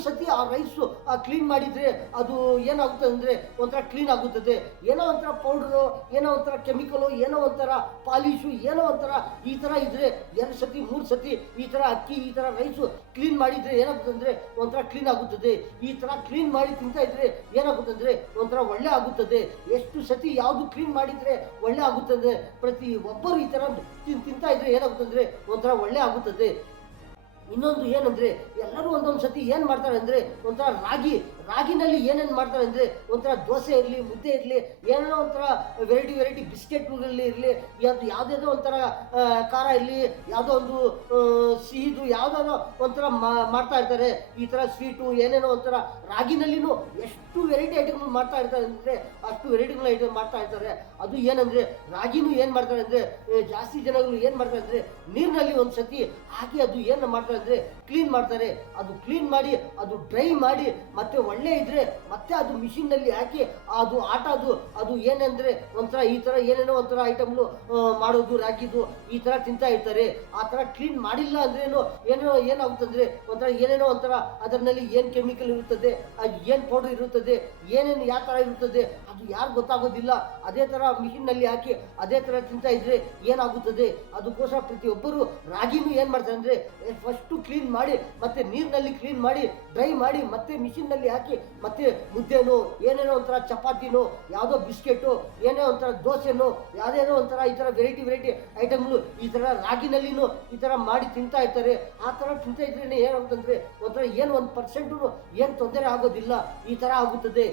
ಸತಿ ಆ ರೈಸು ಕ್ಲೀನ್ ಮಾಡಿದರೆ ಅದು ಏನಾಗುತ್ತೆ ಅಂದರೆ ಒಂಥರ ಕ್ಲೀನ್ ಆಗುತ್ತದೆ. ಏನೋ ಒಂಥರ ಪೌಡ್ರು, ಏನೋ ಒಂಥರ ಕೆಮಿಕಲು, ಏನೋ ಒಂಥರ ಪಾಲಿಶು, ಏನೋ ಒಂಥರ ಈ ಥರ ಇದ್ರೆ 2 ಸತಿ 3 ಸತಿ ಈ ಥರ ಅಕ್ಕಿ ಈ ಥರ ರೈಸು ಕ್ಲೀನ್ ಮಾಡಿದರೆ ಏನಾಗುತ್ತೆ ಅಂದರೆ ಒಂಥರ ಕ್ಲೀನ್ ಆಗುತ್ತದೆ. ಈ ಥರ ಕ್ಲೀನ್ ಮಾಡಿ ತಿಂತಾ ಇದ್ರೆ ಏನಾಗುತ್ತೆ ಅಂದರೆ ಒಂಥರ ಒಳ್ಳೆ ಆಗುತ್ತದೆ. ಎಷ್ಟು ಸತಿ ಯಾವುದು ಕ್ಲೀನ್ ಮಾಡಿದರೆ ಒಳ್ಳೆ ಆಗುತ್ತದೆ. ಪ್ರತಿ ಒಬ್ಬರು ಈ ಥರ ತಿಂತಾ ಇದ್ರೆ ಏನಾಗುತ್ತೆ ಅಂದರೆ ಒಂಥರ ಒಳ್ಳೆ ಆಗುತ್ತದೆ. ಇನ್ನೊಂದು ಏನಂದರೆ ಎಲ್ಲರೂ ಒಂದೊಂದು ಸತಿ ಏನು ಮಾಡ್ತಾರೆ ಅಂದರೆ ಒಂಥರ ರಾಗಿನಲ್ಲಿ ಏನೇನು ಮಾಡ್ತಾರೆ ಅಂದರೆ ಒಂಥರ ದೋಸೆ ಇರಲಿ, ಮುದ್ದೆ ಇರಲಿ, ಏನೇನೋ ಒಂಥರ ವೆರೈಟಿ ಬಿಸ್ಕೆಟ್ಗಳಲ್ಲಿ ಇರಲಿ, ಯಾವುದೇನೋ ಒಂಥರ ಖಾರ ಇರಲಿ, ಯಾವುದೋ ಒಂದು ಸಿಹಿದು ಯಾವುದೋ ಒಂಥರ ಮಾಡ್ತಾ ಇರ್ತಾರೆ. ಈ ಥರ ಸ್ವೀಟು ಏನೇನೋ ಒಂಥರ ರಾಗಿನಲ್ಲಿನೂ ಎಷ್ಟು ವೆರೈಟಿ ಐಟಮ್ಗಳು ಮಾಡ್ತಾ ಇರ್ತಾರೆ ಅಂದರೆ ಅಷ್ಟು ವೆರೈಟಿಗಳ ಐಟಮ್ ಮಾಡ್ತಾ ಇರ್ತಾರೆ. ಅದು ಏನಂದರೆ ರಾಗಿನೂ ಏನು ಮಾಡ್ತಾರೆ ಅಂದರೆ ಜಾಸ್ತಿ ಜನಗಳು ಏನು ಮಾಡ್ತಾರೆ ಅಂದರೆ ನೀರಿನಲ್ಲಿ ಒಂದು ಸತಿ ಹಾಕಿ ಅದು ಏನು ಮಾಡ್ತಾರೆ ಅಂದರೆ ಕ್ಲೀನ್ ಮಾಡ್ತಾರೆ. ಅದು ಕ್ಲೀನ್ ಮಾಡಿ ಅದು ಡ್ರೈ ಮಾಡಿ ಮತ್ತೆ ಒಳ್ಳೆ ಇದ್ರೆ ಮತ್ತೆ ಅದು ಮಿಷಿನ್ನಲ್ಲಿ ಹಾಕಿ ಅದು ಅದು ಏನಂದ್ರೆ ಒಂಥರ ಈ ಥರ ಏನೇನೋ ಒಂಥರ ಐಟಮ್ಗಳು ಮಾಡೋದು ರಾಗಿದು ಈ ಥರ ತಿಂತಾ ಇರ್ತಾರೆ. ಆ ಥರ ಕ್ಲೀನ್ ಮಾಡಿಲ್ಲ ಅಂದ್ರೇನು ಏನಾಗುತ್ತಂದ್ರೆ ಒಂಥರ ಏನೇನೋ ಒಂಥರ ಅದರಲ್ಲಿ ಏನು ಕೆಮಿಕಲ್ ಇರುತ್ತದೆ, ಅದು ಏನು ಪೌಡರ್ ಇರುತ್ತದೆ, ಏನೇನು ಯಾವ ಥರ ಇರುತ್ತದೆ ಅದು ಯಾರು ಗೊತ್ತಾಗೋದಿಲ್ಲ. ಅದೇ ಥರ ಮಿಷಿನ್ನಲ್ಲಿ ಹಾಕಿ ಅದೇ ಥರ ತಿಂತಾ ಇದ್ರೆ ಏನಾಗುತ್ತದೆ. ಅದಕ್ಕೋಸ್ಕರ ಪ್ರತಿಯೊಬ್ಬರು ರಾಗಿನೂ ಏನು ಮಾಡ್ತಾರೆ ಅಂದರೆ ಫಸ್ಟು ಕ್ಲೀನ್ ಮಾಡಿ ಮತ್ತೆ ನೀರಿನಲ್ಲಿ ಕ್ಲೀನ್ ಮಾಡಿ ಡ್ರೈ ಮಾಡಿ ಮತ್ತೆ ಮಿಷಿನ್ನಲ್ಲಿ ಹಾಕಿ ಮತ್ತೆ ಮುದ್ದೆನೋ ಏನೇನೋ ಒಂಥರ ಚಪಾತಿನೋ ಯಾವುದೋ ಬಿಸ್ಕೆಟು ಏನೇ ಒಂಥರ ದೋಸೆನೋ ಯಾವುದೇನೋ ಒಂಥರ ಈ ಥರ ವೆರೈಟಿ ಐಟಮ್ಗಳು ಈ ಥರ ರಾಗಿನಲ್ಲಿನೂ ಈ ಥರ ಮಾಡಿ ತಿಂತಾ ಇರ್ತಾರೆ. ಆ ಥರ ತಿಂತಾ ಇದ್ರೇ ಏನಾಗುತ್ತಂದರೆ ಒಂಥರ ಏನು 1% ಏನು ತೊಂದರೆ ಆಗೋದಿಲ್ಲ. ಈ ಥರ ಆಗುತ್ತದೆ.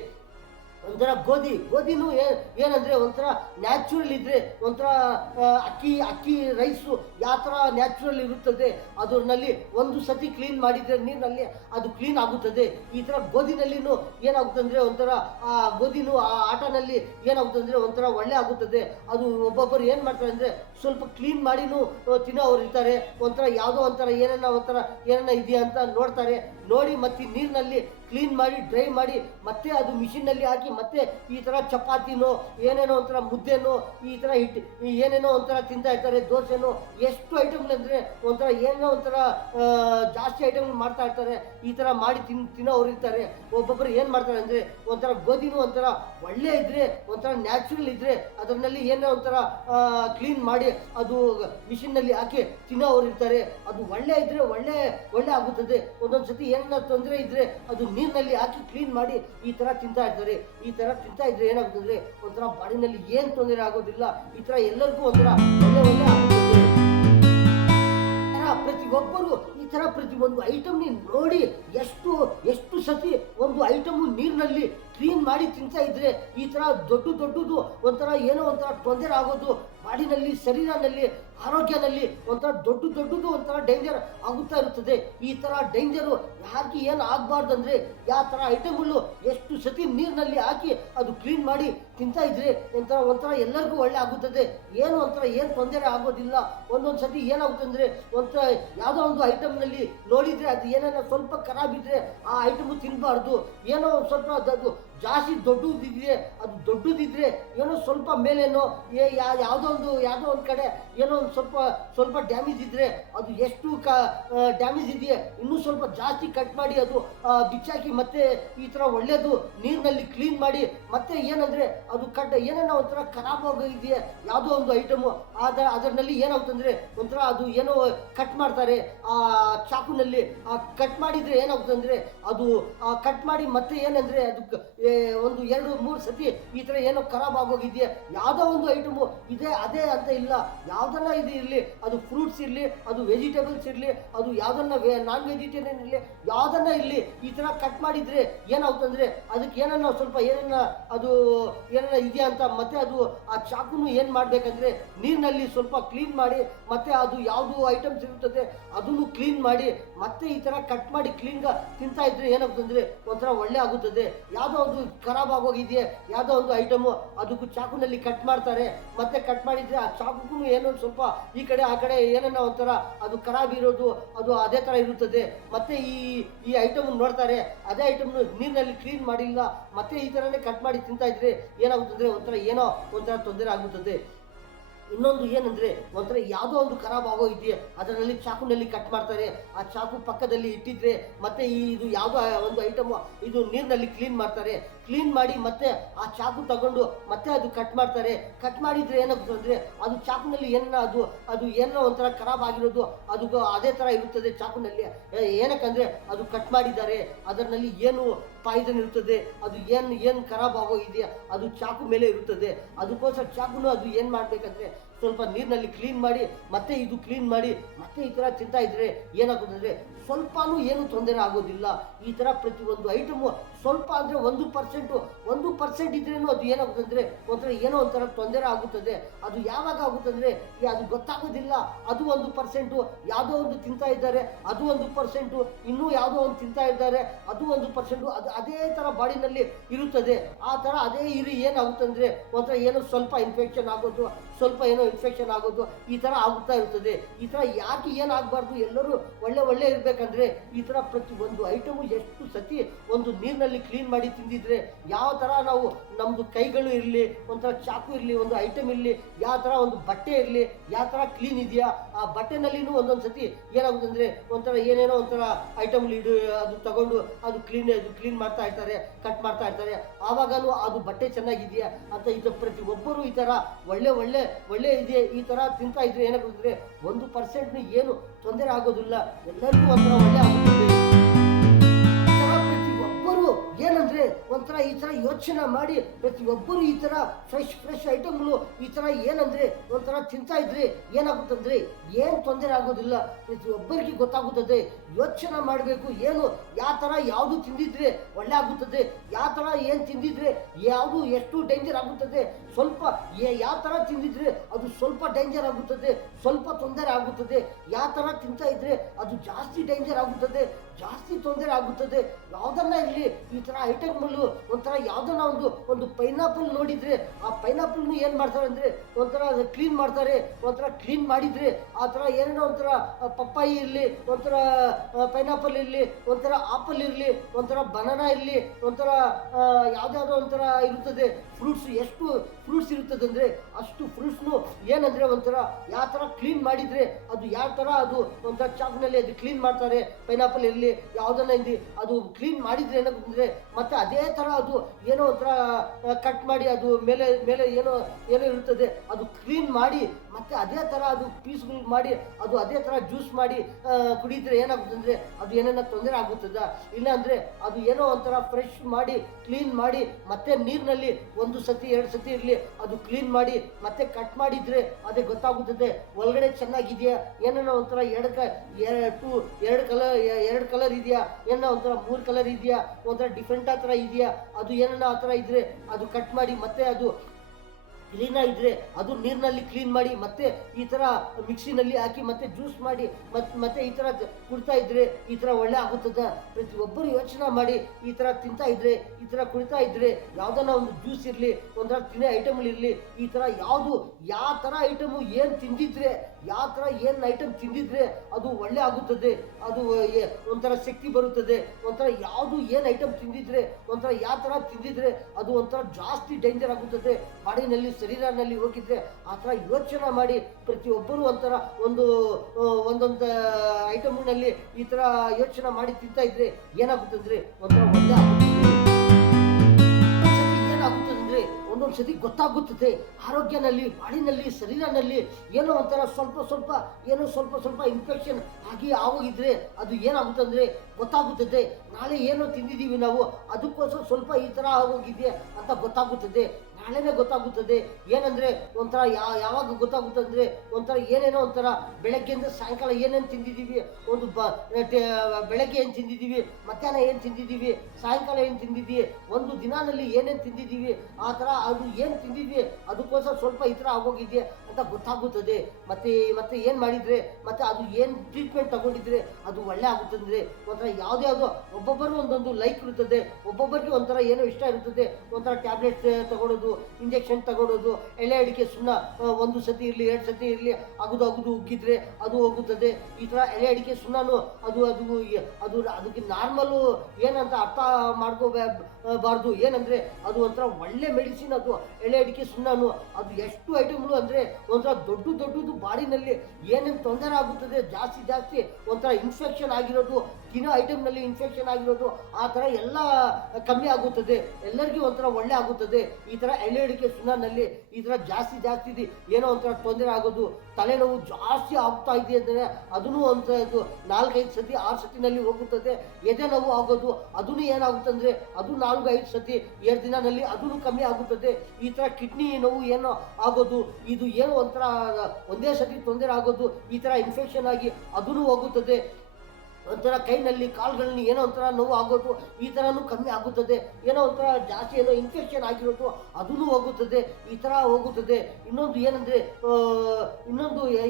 ಒಂಥರ ಗೋಧಿನೂ ಏನಂದರೆ ಒಂಥರ ನ್ಯಾಚುರಲ್ ಇದ್ದರೆ ಒಂಥರ ಅಕ್ಕಿ ರೈಸು ಯಾವ ಥರ ನ್ಯಾಚುರಲ್ ಇರುತ್ತದೆ ಅದರಲ್ಲಿ ಒಂದು ಸತಿ ಕ್ಲೀನ್ ಮಾಡಿದರೆ ನೀರಿನಲ್ಲಿ ಅದು ಕ್ಲೀನ್ ಆಗುತ್ತದೆ. ಈ ಥರ ಗೋಧಿನಲ್ಲಿನೂ ಏನಾಗುತ್ತಂದರೆ ಒಂಥರ ಆ ಗೋಧಿನೂ ಆ ಆಟನಲ್ಲಿ ಏನಾಗುತ್ತಂದರೆ ಒಂಥರ ಒಳ್ಳೆ ಆಗುತ್ತದೆ. ಅದು ಒಬ್ಬೊಬ್ಬರು ಏನು ಮಾಡ್ತಾರೆ ಅಂದರೆ ಸ್ವಲ್ಪ ಕ್ಲೀನ್ ಮಾಡಿನೂ ತಿನ್ನೋರು ಇರ್ತಾರೆ. ಒಂಥರ ಯಾವುದೋ ಒಂಥರ ಏನೇನ ಇದೆಯಾ ಅಂತ ನೋಡ್ತಾರೆ, ನೋಡಿ ಮತ್ತೆ ನೀರಿನಲ್ಲಿ ಕ್ಲೀನ್ ಮಾಡಿ ಡ್ರೈ ಮಾಡಿ ಮತ್ತೆ ಅದು ಮಿಷಿನ್ನಲ್ಲಿ ಹಾಕಿ ಮತ್ತೆ ಈ ಥರ ಚಪಾತಿನೋ ಏನೇನೋ ಒಂಥರ ಮುದ್ದೆನೋ ಈ ಥರ ಏನೇನೋ ಒಂಥರ ತಿಂತಾ ಇರ್ತಾರೆ. ದೋಸೆನೋ ಎಷ್ಟು ಐಟಮ್ಗಳಂದರೆ ಒಂಥರ ಏನೇನೋ ಒಂಥರ ಜಾಸ್ತಿ ಐಟಮ್ಗಳು ಮಾಡ್ತಾ ಇರ್ತಾರೆ. ಈ ಥರ ಮಾಡಿ ತಿನ್ನೋರು ಇರ್ತಾರೆ. ಒಬ್ಬೊಬ್ಬರು ಏನು ಮಾಡ್ತಾರೆ ಅಂದರೆ ಒಂಥರ ಗೋಧಿನೂ ಒಂಥರ ಒಳ್ಳೆ ಇದ್ದರೆ ಒಂಥರ ನ್ಯಾಚುರಲ್ ಇದ್ದರೆ ಅದರಲ್ಲಿ ಏನೋ ಒಂಥರ ಕ್ಲೀನ್ ಮಾಡಿ ಅದು ಮಿಷಿನ್ನಲ್ಲಿ ಹಾಕಿ ತಿನ್ನೋರು ಇರ್ತಾರೆ. ಅದು ಒಳ್ಳೆ ಇದ್ದರೆ ಒಳ್ಳೆ ಆಗುತ್ತದೆ. ಒಂದೊಂದು ಸತಿ ಏನಾರ ತೊಂದರೆ ಇದ್ದರೆ ಅದು ನೀರಿನಲ್ಲಿ ಹಾಕಿ ಕ್ಲೀನ್ ಮಾಡಿ ಈ ಥರ ತಿಂತಾ ಇರ್ತಾರೆ. ಈ ಥರ ತಿಂತಾ ಇದ್ರೆ ಏನಾಗುತ್ತದೆ ಒಂಥರ ಬಾಡಿನಲ್ಲಿ ಏನು ತೊಂದರೆ ಆಗೋದಿಲ್ಲ. ಈ ಥರ ಎಲ್ಲರಿಗೂ ಒಂಥರ ಒಳ್ಳೆ ಆಗುತ್ತದೆ. ಪ್ರತಿಯೊಬ್ಬರು ಈ ಥರ ಪ್ರತಿಯೊಂದು ಐಟಮ್ನಿ ನೋಡಿ ಎಷ್ಟು ಸತಿ ಒಂದು ಐಟಮು ನೀರಿನಲ್ಲಿ ಕ್ಲೀನ್ ಮಾಡಿ ತಿಂತಾ ಇದ್ರೆ ಈ ಥರ ದೊಡ್ಡದು ಒಂಥರ ಏನೋ ಒಂಥರ ತೊಂದರೆ ಆಗೋದು ಬಾಡಿನಲ್ಲಿ, ಶರೀರನಲ್ಲಿ, ಆರೋಗ್ಯದಲ್ಲಿ ಒಂಥರ ದೊಡ್ಡದು ಒಂಥರ ಡೇಂಜರ್ ಆಗುತ್ತಾ ಇರುತ್ತದೆ. ಈ ಥರ ಡೇಂಜರು ಯಾಕೆ ಏನು ಆಗಬಾರ್ದಂದ್ರೆ, ಯಾವ ಥರ ಐಟಮ್ಗಳು ಎಷ್ಟು ಸತಿ ನೀರಿನಲ್ಲಿ ಹಾಕಿ ಅದು ಕ್ಲೀನ್ ಮಾಡಿ ತಿಂತಾ ಇದ್ರೆ ಒಂಥರ ಎಲ್ಲರಿಗೂ ಒಳ್ಳೆ ಆಗುತ್ತದೆ. ಏನು ತೊಂದರೆ ಆಗೋದಿಲ್ಲ. ಒಂದೊಂದು ಸತಿ ಏನಾಗುತ್ತಂದ್ರೆ ಒಂಥರ ಯಾವುದೋ ಒಂದು ಐಟಮ್ನಲ್ಲಿ ನೋಡಿದರೆ ಅದು ಏನೇನೋ ಸ್ವಲ್ಪ ಖರಾಬ್ ಇದ್ರೆ ಆ ಐಟಮು ತಿನ್ನಬಾರ್ದು. ಏನೋ ಸ್ವಲ್ಪ ಅದು ಜಾಸ್ತಿ ದೊಡ್ಡದಿದ್ರೆ ಏನೋ ಸ್ವಲ್ಪ ಮೇಲೇನೋ ಯಾವುದೋ ಒಂದು ಕಡೆ ಏನೋ ಒಂದು ಸ್ವಲ್ಪ ಡ್ಯಾಮೇಜ್ ಇದ್ರೆ ಅದು ಎಷ್ಟು ಡ್ಯಾಮೇಜ್ ಇದೆಯೇ ಇನ್ನೂ ಸ್ವಲ್ಪ ಜಾಸ್ತಿ ಕಟ್ ಮಾಡಿ ಅದು ಬಿಚ್ಚಾಕಿ ಮತ್ತೆ ಈ ಥರ ಒಳ್ಳೆಯದು ನೀರಿನಲ್ಲಿ ಕ್ಲೀನ್ ಮಾಡಿ ಮತ್ತೆ ಏನಂದರೆ ಅದು ಏನೇನೋ ಒಂಥರ ಖರಾಬ್ ಇದೆಯಾ ಯಾವುದೋ ಒಂದು ಐಟಮು ಅದರಲ್ಲಿ ಏನಾಗುತ್ತಂದರೆ ಒಂಥರ ಅದು ಏನೋ ಕಟ್ ಮಾಡ್ತಾರೆ ಆ ಚಾಕುನಲ್ಲಿ. ಕಟ್ ಮಾಡಿದರೆ ಏನಾಗುತ್ತಂದರೆ ಅದು ಕಟ್ ಮಾಡಿ ಮತ್ತೆ ಏನಂದರೆ ಅದು ಒಂದು 2-3 ಸತಿ ಈ ಥರ ಏನೋ ಖರಾಬ್ ಆಗೋಗಿದೆಯಾ. ಯಾವುದೋ ಒಂದು ಐಟಮು ಇದೆ ಅದೇ ಅಂತ ಇಲ್ಲ, ಯಾವುದನ್ನ ಇದು ಇರಲಿ, ಅದು ಫ್ರೂಟ್ಸ್ ಇರಲಿ, ಅದು ವೆಜಿಟೇಬಲ್ಸ್ ಇರಲಿ, ಅದು ಯಾವುದನ್ನ ನಾನ್ ವೆಜಿಟೇರಿಯನ್ ಇರಲಿ, ಯಾವುದನ್ನ ಇರಲಿ ಈ ಥರ ಕಟ್ ಮಾಡಿದರೆ ಏನಾಗುತ್ತಂದರೆ ಅದಕ್ಕೆ ಏನನ್ನ ಅದು ಇದೆಯಾ ಅಂತ ಮತ್ತೆ ಅದು ಆ ಚಾಕುನು ಏನು ಮಾಡಬೇಕಂದ್ರೆ ನೀರಿನಲ್ಲಿ ಸ್ವಲ್ಪ ಕ್ಲೀನ್ ಮಾಡಿ ಮತ್ತೆ ಅದು ಯಾವುದು ಐಟಮ್ಸ್ ಇರುತ್ತದೆ ಅದನ್ನು ಕ್ಲೀನ್ ಮಾಡಿ ಮತ್ತೆ ಈ ಥರ ಕಟ್ ಮಾಡಿ ಕ್ಲೀನ್గా ತಿಂತಾ ಇದ್ರೆ ಏನಾಗುತ್ತಂದರೆ ಒಂಥರ ಒಳ್ಳೆ ಆಗುತ್ತದೆ. ಯಾವುದೋ ಒಂದು ಖರಾಬ್ ಆಗೋಗಿದೆಯೇ ಯಾವುದೋ ಒಂದು ಐಟಮು ಅದಕ್ಕೂ ಚಾಕುನಲ್ಲಿ ಕಟ್ ಮಾಡ್ತಾರೆ. ಮತ್ತೆ ಕಟ್ ಮಾಡಿದರೆ ಆ ಚಾಕುಗೂ ಏನೋ ಸ್ವಲ್ಪ ಈ ಕಡೆ ಆ ಕಡೆ ಏನನ್ನ ಒಂಥರ ಅದು ಖರಾಬ್ ಇರೋದು ಅದು ಅದೇ ಥರ ಇರುತ್ತದೆ. ಮತ್ತೆ ಈ ಐಟಮ್ ನೋಡ್ತಾರೆ, ಅದೇ ಐಟಮ್ ನೀರಿನಲ್ಲಿ ಕ್ಲೀನ್ ಮಾಡಿಲ್ಲ ಮತ್ತೆ ಈ ಥರನೇ ಕಟ್ ಮಾಡಿ ತಿಂತಾ ಇದ್ರೆ ಏನಾಗುತ್ತದೆ ಒಂಥರ ತೊಂದರೆ ಆಗುತ್ತದೆ. ಇನ್ನೊಂದು ಏನಂದರೆ ಒಂಥರ ಯಾವುದೋ ಒಂದು ಖರಾಬ್ ಆಗೋ ಇದೆಯೇ ಅದರಲ್ಲಿ ಚಾಕುನಲ್ಲಿ ಕಟ್ ಮಾಡ್ತಾರೆ. ಆ ಚಾಕು ಪಕ್ಕದಲ್ಲಿ ಇಟ್ಟಿದ್ರೆ ಮತ್ತೆ ಇದು ಯಾವುದೋ ಒಂದು ಐಟಮು ಇದು ನೀರಿನಲ್ಲಿ ಕ್ಲೀನ್ ಮಾಡ್ತಾರೆ. ಕ್ಲೀನ್ ಮಾಡಿ ಮತ್ತೆ ಆ ಚಾಕು ತಗೊಂಡು ಮತ್ತೆ ಅದು ಕಟ್ ಮಾಡ್ತಾರೆ. ಕಟ್ ಮಾಡಿದರೆ ಏನಾಗುತ್ತೆ ಅಂದರೆ ಅದು ಚಾಕುನಲ್ಲಿ ಅದು ಏನೋ ಒಂಥರ ಖರಾಬ್ ಆಗಿರೋದು ಅದು ಅದೇ ಥರ ಇರುತ್ತದೆ ಚಾಕುನಲ್ಲಿ. ಏನಕ್ಕಂದರೆ ಅದು ಕಟ್ ಮಾಡಿದ್ದಾರೆ, ಅದರಲ್ಲಿ ಏನು ಪಾಯ್ಸನ್ ಇರುತ್ತದೆ, ಅದು ಏನು ಖರಾಬ್ ಆಗೋ ಇದೆಯಾ ಅದು ಚಾಕು ಮೇಲೆ ಇರುತ್ತದೆ. ಅದಕ್ಕೋಸ್ಕರ ಚಾಕುನು ಅದು ಏನು ಮಾಡಬೇಕಂದ್ರೆ ಸ್ವಲ್ಪ ನೀರಿನಲ್ಲಿ ಕ್ಲೀನ್ ಮಾಡಿ ಮತ್ತೆ ಇದು ಕ್ಲೀನ್ ಮಾಡಿ ಮತ್ತೆ ಈ ಥರ ತಿಂತಾ ಇದ್ರೆ ಏನಾಗುತ್ತಂದರೆ ಸ್ವಲ್ಪನೂ ಏನು ತೊಂದರೆ ಆಗೋದಿಲ್ಲ. ಈ ಥರ ಪ್ರತಿಯೊಂದು ಐಟಮು ಸ್ವಲ್ಪ ಅಂದರೆ 1% ಇದ್ರೇನು ಅದು ಏನಾಗುತ್ತಂದರೆ ಒಂಥರ ತೊಂದರೆ ಆಗುತ್ತದೆ. ಅದು ಯಾವಾಗ ಆಗುತ್ತಂದರೆ ಅದು ಗೊತ್ತಾಗೋದಿಲ್ಲ. ಅದು 1%, ಯಾವುದೋ ಒಂದು ತಿಂತಾ ಇದ್ದಾರೆ ಅದು 1%, ಇನ್ನೂ ಯಾವುದೋ ಒಂದು ತಿಂತಾ ಇದ್ದಾರೆ ಅದು 1%, ಅದು ಅದೇ ಥರ ಬಾಡಿನಲ್ಲಿ ಇರುತ್ತದೆ. ಆ ಥರ ಅದೇ ಏನಾಗುತ್ತಂದರೆ ಒಂಥರ ಏನೋ ಸ್ವಲ್ಪ ಇನ್ಫೆಕ್ಷನ್ ಆಗೋದು ಈ ಥರ ಆಗುತ್ತಾ ಇರುತ್ತದೆ. ಈ ಥರ ಯಾಕೆ ಏನಾಗಬಾರ್ದು, ಎಲ್ಲರೂ ಒಳ್ಳೆ ಇರಬೇಕಂದ್ರೆ ಈ ಥರ ಪ್ರತಿಯೊಂದು ಐಟಮು ಎಷ್ಟು ಸತಿ ಒಂದು ನೀರಿನಲ್ಲಿ ಕ್ಲೀನ್ ಮಾಡಿ ತಿಂದಿದ್ರೆ ಯಾವ ಥರ ನಾವು ನಮ್ಮದು ಕೈಗಳು ಇರಲಿ, ಒಂಥರ ಚಾಕು ಇರಲಿ, ಒಂದು ಐಟಮ್ ಇರಲಿ, ಯಾವ ಥರ ಒಂದು ಬಟ್ಟೆ ಇರಲಿ, ಯಾವ ಥರ ಕ್ಲೀನ್ ಇದೆಯಾ ಆ ಬಟ್ಟೆನಲ್ಲಿನೂ ಒಂದೊಂದು ಸತಿ ಏನಾಗುತ್ತೆ ಅಂದರೆ ಒಂಥರ ಏನೇನೋ ಒಂಥರ ಐಟಮ್ ಅದು ತಗೊಂಡು ಅದು ಕ್ಲೀನ್ ಮಾಡ್ತಾ ಇರ್ತಾರೆ, ಕಟ್ ಮಾಡ್ತಾ ಇರ್ತಾರೆ. ಆವಾಗಲೂ ಅದು ಬಟ್ಟೆ ಚೆನ್ನಾಗಿದೆಯಾ ಅಂತ ಇದು ಪ್ರತಿಯೊಬ್ಬರು ಈ ಥರ ಒಳ್ಳೆ ಇದೆ ಈ ಥರ ತಿಂತಾ ಇದ್ರೆ ಏನಾಗುತ್ತೆ 1% ಏನು ತೊಂದರೆ ಆಗೋದಿಲ್ಲ, ಎಲ್ಲರಿಗೂ ಒಂಥರ ಒಳ್ಳೆ ಆಗುತ್ತದೆ. ಪ್ರತಿಯೊಬ್ಬರು ಏನಂದ್ರೆ ಒಂಥರ ಈ ಥರ ಯೋಚನೆ ಮಾಡಿ ಪ್ರತಿಯೊಬ್ಬರು ಈ ಥರ ಫ್ರೆಶ್ ಐಟಮ್ಗಳು ಈ ಥರ ಏನಂದ್ರೆ ಒಂಥರ ತಿಂತಾ ಇದ್ರೆ ಏನಾಗುತ್ತಂದ್ರೆ ಏನು ತೊಂದರೆ ಆಗೋದಿಲ್ಲ, ಪ್ರತಿಯೊಬ್ಬರಿಗೆ ಗೊತ್ತಾಗುತ್ತದೆ. ಯೋಚನೆ ಮಾಡಬೇಕು, ಏನು ಯಾವ ಥರ ಯಾವುದು ತಿಂದಿದ್ರೆ ಒಳ್ಳೆ ಆಗುತ್ತದೆ, ಯಾವ ಥರ ಏನು ತಿಂದಿದ್ರೆ ಯಾವುದು ಎಷ್ಟು ಡೇಂಜರ್ ಆಗುತ್ತದೆ, ಸ್ವಲ್ಪ ಯಾವ ಥರ ತಿಂದಿದ್ರೆ ಅದು ಸ್ವಲ್ಪ ಡೇಂಜರ್ ಆಗುತ್ತದೆ, ಸ್ವಲ್ಪ ತೊಂದರೆ ಆಗುತ್ತದೆ, ಯಾವ ಥರ ತಿಂತಾ ಇದ್ರೆ ಅದು ಜಾಸ್ತಿ ಡೇಂಜರ್ ಆಗುತ್ತದೆ, ಜಾಸ್ತಿ ತೊಂದರೆ ಆಗುತ್ತದೆ. ಯಾವುದನ್ನ ಇರಲಿ ಈ ಥರ ಐಟಮ್ಗಳು ಒಂಥರ ಯಾವುದನ್ನ ಒಂದು ಪೈನಾಪಲ್ ನೋಡಿದರೆ ಆ ಪೈನಾಪಲ್ನು ಏನು ಮಾಡ್ತಾರೆ ಅಂದರೆ ಒಂಥರ ಕ್ಲೀನ್ ಮಾಡ್ತಾರೆ. ಒಂಥರ ಕ್ಲೀನ್ ಮಾಡಿದರೆ ಆ ಥರ ಏನೇನೋ ಒಂಥರ ಪಪ್ಪಾಯಿ ಇರಲಿ, ಒಂಥರ ಪೈನಾಪಲ್ ಇರಲಿ, ಒಂಥರ ಆಪಲ್ ಇರಲಿ, ಒಂಥರ ಬನಾನಾ ಇರಲಿ, ಒಂಥರ ಯಾವುದಾದ್ರೂ ಒಂಥರ ಇರುತ್ತದೆ. ಎಷ್ಟು ಫ್ರೂಟ್ಸ್ ಇರುತ್ತದೆ ಅಂದರೆ ಅಷ್ಟು ಫ್ರೂಟ್ಸ್ನು ಏನಂದರೆ ಒಂಥರ ಯಾವ ಥರ ಕ್ಲೀನ್ ಮಾಡಿದರೆ ಅದು ಯಾವ ಥರ ಅದು ಒಂಥರ ಚಾಕ್ನಲ್ಲಿ ಅದು ಕ್ಲೀನ್ ಮಾಡ್ತಾರೆ. ಪೈನಾಪಲ್ ಇರಲಿ ಯಾವುದನ್ನ ಅದು ಕ್ಲೀನ್ ಮಾಡಿದರೆ ಏನಾಗುತ್ತೆ ಮತ್ತೆ ಅದೇ ಥರ ಅದು ಏನೋ ಒಂಥರ ಕಟ್ ಮಾಡಿ ಅದು ಮೇಲೆ ಏನೋ ಇರುತ್ತದೆ ಅದು ಕ್ಲೀನ್ ಮಾಡಿ ಮತ್ತೆ ಅದೇ ಥರ ಅದು ಪೀಸ್ಗಳು ಮಾಡಿ ಅದು ಅದೇ ಥರ ಜ್ಯೂಸ್ ಮಾಡಿ ಕುಡಿದ್ರೆ ಏನಾಗುತ್ತೆ ಅಂದರೆ ಅದು ಏನೇನೋ ತೊಂದರೆ ಆಗುತ್ತದ. ಇಲ್ಲಾಂದರೆ ಅದು ಏನೋ ಒಂಥರ ಫ್ರೆಶ್ ಮಾಡಿ ಕ್ಲೀನ್ ಮಾಡಿ ಮತ್ತೆ ನೀರಿನಲ್ಲಿ 1 ಸತಿ 2 ಸತಿ ಇರಲಿ ಅದು ಕ್ಲೀನ್ ಮಾಡಿ ಮತ್ತೆ ಕಟ್ ಮಾಡಿದರೆ ಅದೇ ಗೊತ್ತಾಗುತ್ತದೆ ಒಳಗಡೆ ಚೆನ್ನಾಗಿದೆಯಾ, ಏನೇನೋ ಒಂಥರ 2 ಕಲರ್ ಇದೆಯಾ, ಏನೋ ಒಂಥರ 3 ಕಲರ್ ಇದೆಯಾ, ಒಂಥರ ಡಿಫ್ರೆಂಟ್ ಆ ಥರ ಇದೆಯಾ, ಅದು ಏನೇನೋ ಆ ಥರ ಇದ್ದರೆ ಅದು ಕಟ್ ಮಾಡಿ ಮತ್ತೆ ಅದು ಕ್ಲೀನ ಇದ್ರೆ ಅದು ನೀರಿನಲ್ಲಿ ಕ್ಲೀನ್ ಮಾಡಿ ಮತ್ತೆ ಈ ಥರ ಮಿಕ್ಸಿನಲ್ಲಿ ಹಾಕಿ ಮತ್ತೆ ಜ್ಯೂಸ್ ಮಾಡಿ ಮತ್ತೆ ಈ ಥರ ಕುಡಿತಾ ಇದ್ರೆ ಈ ಥರ ಒಳ್ಳೆ ಆಗುತ್ತದೆ. ಪ್ರತಿಯೊಬ್ಬರು ಯೋಚನೆ ಮಾಡಿ ಈ ಥರ ತಿಂತಾ ಇದ್ರೆ ಈ ಥರ ಕುಡಿತಾ ಇದ್ರೆ ಯಾವುದನ್ನ ಒಂದು ಜ್ಯೂಸ್ ಇರಲಿ ಒಂಥರ ತಿನ್ನೋ ಐಟಮ್ಗಳಿರಲಿ ಈ ಥರ ಯಾವ ಥರ ಐಟಮು ಏನು ತಿಂದಿದ್ರೆ ಯಾವ ಥರ ಏನು ಐಟಮ್ ತಿಂದಿದ್ರೆ ಅದು ಒಳ್ಳೆ ಆಗುತ್ತದೆ. ಅದು ಒಂಥರ ಶಕ್ತಿ ಬರುತ್ತದೆ. ಒಂಥರ ಯಾವುದು ಏನು ಐಟಮ್ ತಿಂದಿದ್ರೆ ಒಂಥರ ಯಾವ ಥರ ತಿಂದಿದ್ರೆ ಅದು ಒಂಥರ ಜಾಸ್ತಿ ಡೇಂಜರ್ ಆಗುತ್ತದೆ ಬಾಡಿನಲ್ಲಿ ಶರೀರನಲ್ಲಿ ಹೋಗಿದ್ರೆ. ಆ ಥರ ಯೋಚನೆ ಮಾಡಿ ಪ್ರತಿಯೊಬ್ಬರು ಒಂಥರ ಒಂದೊಂದು ಐಟಮ್ನಲ್ಲಿ ಈ ಥರ ಯೋಚನೆ ಮಾಡಿ ತಿಂತಾ ಇದ್ರೆ ಏನಾಗುತ್ತಂದ್ರೆ ಒಂಥರ ಒಳ್ಳೆ ಆಗುತ್ತದೆ. ಏನಾಗುತ್ತಂದ್ರೆ ಒಂದೊಂದು ಸತಿ ಗೊತ್ತಾಗುತ್ತದೆ ಆರೋಗ್ಯನಲ್ಲಿ ಬಾಡಿನಲ್ಲಿ ಶರೀರನಲ್ಲಿ ಏನೋ ಒಂಥರ ಸ್ವಲ್ಪ ಇನ್ಫೆಕ್ಷನ್ ಆಗೋಗಿದ್ರೆ ಅದು ಏನಾಗುತ್ತಂದ್ರೆ ಗೊತ್ತಾಗುತ್ತದೆ. ನಾಳೆ ಏನೋ ತಿಂದಿದ್ದೀವಿ ನಾವು ಅದಕ್ಕೋಸ್ಕರ ಸ್ವಲ್ಪ ಈ ಥರ ಆಗೋಗಿದೆ ಅಂತ ಗೊತ್ತಾಗುತ್ತದೆ. ನಾಳೆನೇ ಗೊತ್ತಾಗುತ್ತದೆ. ಏನಂದರೆ ಒಂಥರ ಯಾವಾಗ ಗೊತ್ತಾಗುತ್ತಂದರೆ ಒಂಥರ ಏನೇನೋ ಒಂಥರ ಬೆಳಗ್ಗೆಯಿಂದ ಸಾಯಂಕಾಲ ಏನೇನು ತಿಂದಿದ್ದೀವಿ ಒಂದು ಬೆಳಗ್ಗೆ ಏನು ತಿಂದಿದ್ದೀವಿ ಮಧ್ಯಾಹ್ನ ಏನು ತಿಂದಿದ್ದೀವಿ ಸಾಯಂಕಾಲ ಏನು ತಿಂದಿದ್ದೀವಿ ಒಂದು ದಿನದಲ್ಲಿ ಏನೇನು ತಿಂದಿದ್ದೀವಿ ಆ ಥರ ಅದು ಏನು ತಿಂದಿದ್ವಿ ಅದಕ್ಕೋಸ್ಕರ ಸ್ವಲ್ಪ ಈ ಥರ ಆಗೋಗಿದೆ ಅಂತ ಗೊತ್ತಾಗುತ್ತದೆ. ಮತ್ತೆ ಏನು ಮಾಡಿದರೆ ಮತ್ತೆ ಅದು ಏನು ಟ್ರೀಟ್ಮೆಂಟ್ ತಗೊಂಡಿದ್ರೆ ಅದು ಒಳ್ಳೆ ಆಗುತ್ತಂದರೆ ಒಂಥರ ಯಾವುದ್ಯಾವುದೋ ಒಬ್ಬೊಬ್ಬರು ಒಂದೊಂದು ಲೈಕ್ ಇರುತ್ತದೆ. ಒಬ್ಬೊಬ್ಬರಿಗೆ ಒಂಥರ ಏನೋ ಇಷ್ಟ ಇರುತ್ತದೆ. ಒಂಥರ ಟ್ಯಾಬ್ಲೆಟ್ ತಗೊಳ್ಳೋದು ಇಂಜೆಕ್ಷನ್ ತಗೊಳ್ಳೋದು ಎಳೆ ಅಡಿಕೆ ಸುಣ್ಣ ಒಂದು ಸತಿ ಇರಲಿ 2 ಸತಿ ಇರಲಿ ಅಗುದು ಉಕ್ಕಿದ್ರೆ ಅದು ಹೋಗುತ್ತದೆ. ಈ ಥರ ಎಲೆ ಅಡಿಕೆ ಸುಣ್ಣನು ಅದಕ್ಕೆ ನಾರ್ಮಲು ಏನಂತ ಅರ್ಥ ಮಾಡ್ಕೋಬಾರ್ದು. ಏನಂದರೆ ಅದು ಒಂಥರ ಒಳ್ಳೆ ಮೆಡಿಸಿನ್. ಅದು ಎಳೆ ಅಡಿಕೆ ಸುಣ್ಣನು ಅದು ಎಷ್ಟು ಐಟಮ್ಗಳು ಅಂದರೆ ಒಂಥರ ದೊಡ್ಡದು ಬಾಡಿನಲ್ಲಿ ಏನೇನು ತೊಂದರೆ ಆಗುತ್ತದೆ ಜಾಸ್ತಿ ಒಂಥರ ಇನ್ಫೆಕ್ಷನ್ ಆಗಿರೋದು ತಿನ್ನೋ ಐಟಮ್ನಲ್ಲಿ ಇನ್ಫೆಕ್ಷನ್ ಆಗಿರೋದು ಆ ಥರ ಎಲ್ಲ ಕಮ್ಮಿ ಆಗುತ್ತದೆ. ಎಲ್ಲರಿಗೂ ಒಂಥರ ಒಳ್ಳೆ ಆಗುತ್ತದೆ. ಈ ಥರ ಎಲೆ ಅಡಿಕೆ ಸುಣ್ಣನಲ್ಲಿ ಈ ಥರ ಜಾಸ್ತಿ ಏನೋ ಒಂಥರ ತೊಂದರೆ ಆಗೋದು ತಲೆನೋವು ಜಾಸ್ತಿ ಆಗ್ತಾ ಇದೆ ಅಂದರೆ ಅದನ್ನು ಒಂದು 4-5 ಸತಿ 6 ಸತಿನಲ್ಲಿ ಹೋಗುತ್ತದೆ. ಎದೆ ನೋವು ಆಗೋದು ಅದನ್ನು ಏನಾಗುತ್ತಂದರೆ ಅದು 4-5 ಸತಿ 2 ದಿನದಲ್ಲಿ ಅದನ್ನು ಕಮ್ಮಿ ಆಗುತ್ತದೆ. ಈ ಥರ ಕಿಡ್ನಿ ನೋವು ಏನೋ ಆಗೋದು ಇದು ಏನೋ ಒಂಥರ ಒಂದೇ ಸತಿ ತೊಂದರೆ ಆಗೋದು ಈ ಥರ ಇನ್ಫೆಕ್ಷನ್ ಆಗಿ ಅದನ್ನು ಹೋಗುತ್ತದೆ. ಒಂಥರ ಕೈನಲ್ಲಿ ಕಾಲುಗಳಲ್ಲಿ ಏನೋ ಒಂಥರ ನೋವು ಆಗೋದು ಈ ಥರನೂ ಕಮ್ಮಿ ಆಗುತ್ತದೆ. ಏನೋ ಒಂಥರ ಜಾಸ್ತಿ ಏನೋ ಇನ್ಫೆಕ್ಷನ್ ಆಗಿರೋದು ಅದನ್ನು ಹೋಗುತ್ತದೆ. ಈ ಥರ ಹೋಗುತ್ತದೆ. ಇನ್ನೊಂದು ಏನಂದರೆ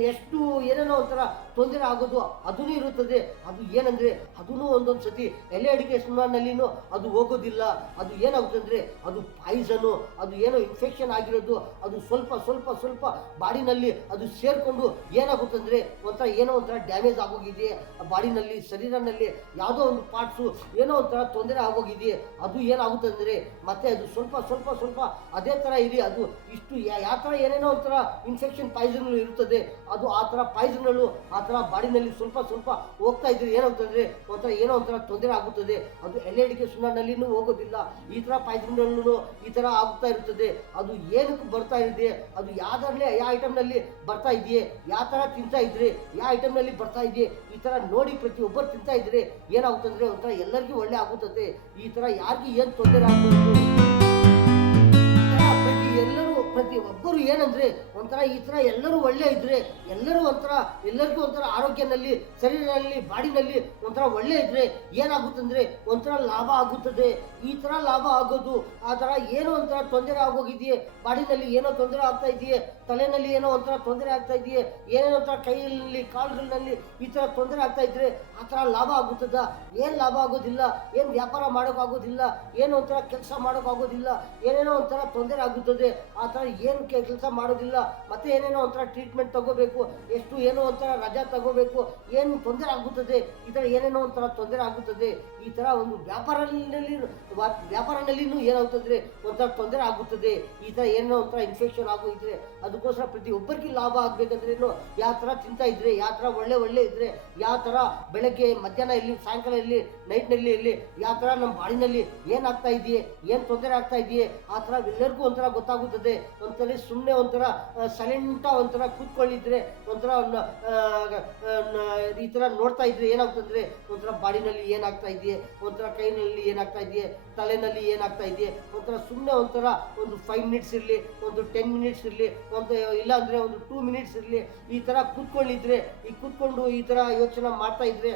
ಎಷ್ಟು ಏನೇನೋ ಒಂಥರ ತೊಂದರೆ ಆಗೋದು ಅದೂ ಇರುತ್ತದೆ. ಅದು ಏನಂದರೆ ಅದೂ ಒಂದೊಂದು ಸತಿ ಎಲೆ ಅಡಿಕೆ ಸುಣ್ಣನಲ್ಲಿನೂ ಅದು ಹೋಗೋದಿಲ್ಲ. ಅದು ಏನಾಗುತ್ತಂದರೆ ಅದು ಪಾಯ್ಸನು. ಅದು ಏನೋ ಇನ್ಫೆಕ್ಷನ್ ಆಗಿರೋದು ಅದು ಸ್ವಲ್ಪ ಬಾಡಿನಲ್ಲಿ ಅದು ಸೇರಿಕೊಂಡು ಏನಾಗುತ್ತಂದರೆ ಒಂಥರ ಏನೋ ಒಂಥರ ಡ್ಯಾಮೇಜ್ ಆಗೋಗಿದೆ ಬಾಡಿನಲ್ಲಿ ಶರೀರನಲ್ಲಿ ಯಾವುದೋ ಒಂದು ಪಾರ್ಟ್ಸು ಏನೋ ಒಂಥರ ತೊಂದರೆ ಆಗೋಗಿದೆ. ಅದು ಏನಾಗುತ್ತಂದರೆ ಮತ್ತೆ ಅದು ಸ್ವಲ್ಪ ಅದೇ ಥರ ಇದೆ. ಅದು ಇಷ್ಟು ಯಾವ ಥರ ಏನೇನೋ ಒಂಥರ ಇನ್ಫೆಕ್ಷನ್ ಪಾಯ್ಸನ್ಗಳು ಇರುತ್ತದೆ. ಅದು ಆ ಥರ ಪಾಯ್ಸನ್ಗಳು ಆ ಥರ ಬಾಡಿನಲ್ಲಿ ಸ್ವಲ್ಪ ಹೋಗ್ತಾ ಇದ್ರೆ ಏನಾಗುತ್ತಂದರೆ ಒಂಥರ ಏನೋ ಒಂಥರ ತೊಂದರೆ ಆಗುತ್ತದೆ. ಅದು ಎಲೆ ಅಡಿಕೆ ಸುಣ್ಣನಲ್ಲಿನೂ ಹೋಗೋದಿಲ್ಲ. ಈ ಥರ ಪಾಯ್ಸನ್ಗಳೂ ಈ ಥರ ಆಗುತ್ತಾ ಇರ್ತದೆ. ಅದು ಏನಕ್ಕೆ ಬರ್ತಾ ಇದೆ ಅದು ಯಾವುದರಲ್ಲಿ ಯಾವ ಐಟಮ್ನಲ್ಲಿ ಬರ್ತಾ ಇದೆಯೇ ಯಾವ ಥರ ತಿಂತಾ ಇದ್ರೆ ಯಾವ ಐಟಮ್ನಲ್ಲಿ ಬರ್ತಾ ಇದೆಯೇ ಈ ಥರ ನೋಡಿ ಪ್ರತಿಯೊಬ್ಬರು ತಿಂತಾ ಇದ್ರೆ ಏನಾಗುತ್ತಂದ್ರೆ ಒಂಥರ ಎಲ್ಲರಿಗೂ ಒಳ್ಳೆ ಆಗುತ್ತದೆ. ಈ ಥರ ಯಾರಿಗೂ ಏನು ತೊಂದರೆ ಆಗಬಾರ್ದು. ಪ್ರತಿಯೊಬ್ಬರು ಏನಂದ್ರೆ ಒಂಥರ ಈ ಥರ ಎಲ್ಲರೂ ಒಳ್ಳೆ ಇದ್ರೆ ಎಲ್ಲರಿಗೂ ಒಂಥರ ಆರೋಗ್ಯನಲ್ಲಿ ಶರೀರದಲ್ಲಿ ಬಾಡಿನಲ್ಲಿ ಒಂಥರ ಒಳ್ಳೆ ಇದ್ರೆ ಏನಾಗುತ್ತಂದ್ರೆ ಒಂಥರ ಲಾಭ ಆಗುತ್ತದೆ. ಈ ಥರ ಲಾಭ ಆಗೋದು ಆ ಥರ ಏನೋ ಒಂಥರ ತೊಂದರೆ ಆಗೋಗಿದೆಯೇ ಬಾಡಿನಲ್ಲಿ ಏನೋ ತೊಂದರೆ ಆಗ್ತಾ ಇದೆಯೇ ತಲೆನಲ್ಲಿ ಏನೋ ಒಂಥರ ತೊಂದರೆ ಆಗ್ತಾ ಇದೆಯೇ ಏನೇನೋ ಒಂಥರ ಕೈಯಲ್ಲಿ ಕಾಲುಗಳಲ್ಲಿ ಈ ಥರ ತೊಂದರೆ ಆಗ್ತಾ ಇದ್ರೆ ಆ ಥರ ಲಾಭ ಆಗುತ್ತದ? ಏನು ಲಾಭ ಆಗೋದಿಲ್ಲ. ಏನು ವ್ಯಾಪಾರ ಮಾಡೋಕ್ಕಾಗೋದಿಲ್ಲ. ಏನೋ ಒಂಥರ ಕೆಲಸ ಮಾಡೋಕ್ಕಾಗೋದಿಲ್ಲ. ಏನೇನೋ ಒಂಥರ ತೊಂದರೆ ಆಗುತ್ತದೆ. ಆ ಥರ ಏನು ಕೆಲಸ ಮಾಡೋದಿಲ್ಲ. ಮತ್ತೆ ಏನೇನೋ ಒಂಥರ ಟ್ರೀಟ್ಮೆಂಟ್ ತಗೋಬೇಕು. ಏನೋ ಒಂಥರ ರಜಾ ತಗೋಬೇಕು. ಏನು ತೊಂದರೆ ಆಗುತ್ತದೆ. ಈ ಥರ ಏನೇನೋ ಒಂಥರ ತೊಂದರೆ ಆಗುತ್ತದೆ. ಈ ಥರ ಒಂದು ವ್ಯಾಪಾರನಲ್ಲಿನೂ ಏನಾಗುತ್ತಂದರೆ ಒಂಥರ ತೊಂದರೆ ಆಗುತ್ತದೆ. ಈ ಥರ ಏನೋ ಒಂಥರ ಇನ್ಫೆಕ್ಷನ್ ಆಗೋಗಿದ್ರೆ ಅದಕ್ಕೋಸ್ಕರ ಪ್ರತಿಯೊಬ್ಬರಿಗೆ ಲಾಭ ಆಗಬೇಕಂದ್ರೇನು ಯಾವ ಥರ ತಿಂತಾ ಇದ್ರೆ ಯಾವ ಥರ ಒಳ್ಳೆ ಇದ್ರೆ ಯಾವ ಥರ ಬೆಳಗ್ಗೆ ಮಧ್ಯಾಹ್ನ ಇರಲಿ ಸಾಯಂಕಾಲ ಇರಲಿ ನೈಟ್ನಲ್ಲಿ ಇರಲಿ ಯಾವ ಥರ ನಮ್ಮ ಬಾಡಿನಲ್ಲಿ ಏನಾಗ್ತಾ ಇದೆಯೇ ಏನು ತೊಂದರೆ ಆಗ್ತಾ ಇದೆಯೇ ಆ ಥರ ಎಲ್ಲರಿಗೂ ಒಂಥರ ಗೊತ್ತಾಗುತ್ತದೆ. ಒಂಥರ ಸುಮ್ಮನೆ ಒಂಥರ ಸೈಲೆಂಟ ಒಂಥರ ಕೂತ್ಕೊಂಡಿದ್ರೆ ಒಂಥರ ಈ ಥರ ನೋಡ್ತಾ ಇದ್ರೆ ಏನಾಗ್ತಂದ್ರೆ ಒಂಥರ ಬಾಡಿನಲ್ಲಿ ಏನಾಗ್ತಾ ಇದೆಯೇ ಒಂಥರ ಕೈನಲ್ಲಿ ಏನಾಗ್ತಾ ಇದೆಯೇ ತಲೆನಲ್ಲಿ ಏನಾಗ್ತಾ ಇದೆಯೇ ಒಂಥರ ಸುಮ್ಮನೆ ಒಂಥರ ಒಂದು 5 ಮಿನಿಟ್ಸ್ ಇರಲಿ ಒಂದು 10 ಮಿನಿಟ್ಸ್ ಇರಲಿ ಇಲ್ಲ ಅಂದರೆ ಒಂದು 2 ಮಿನಿಟ್ಸ್ ಇರಲಿ ಈ ಥರ ಕೂತ್ಕೊಂಡಿದ್ರೆ ಕೂತ್ಕೊಂಡು ಈ ಥರ ಯೋಚನೆ ಮಾಡ್ತಾ ಇದ್ರೆ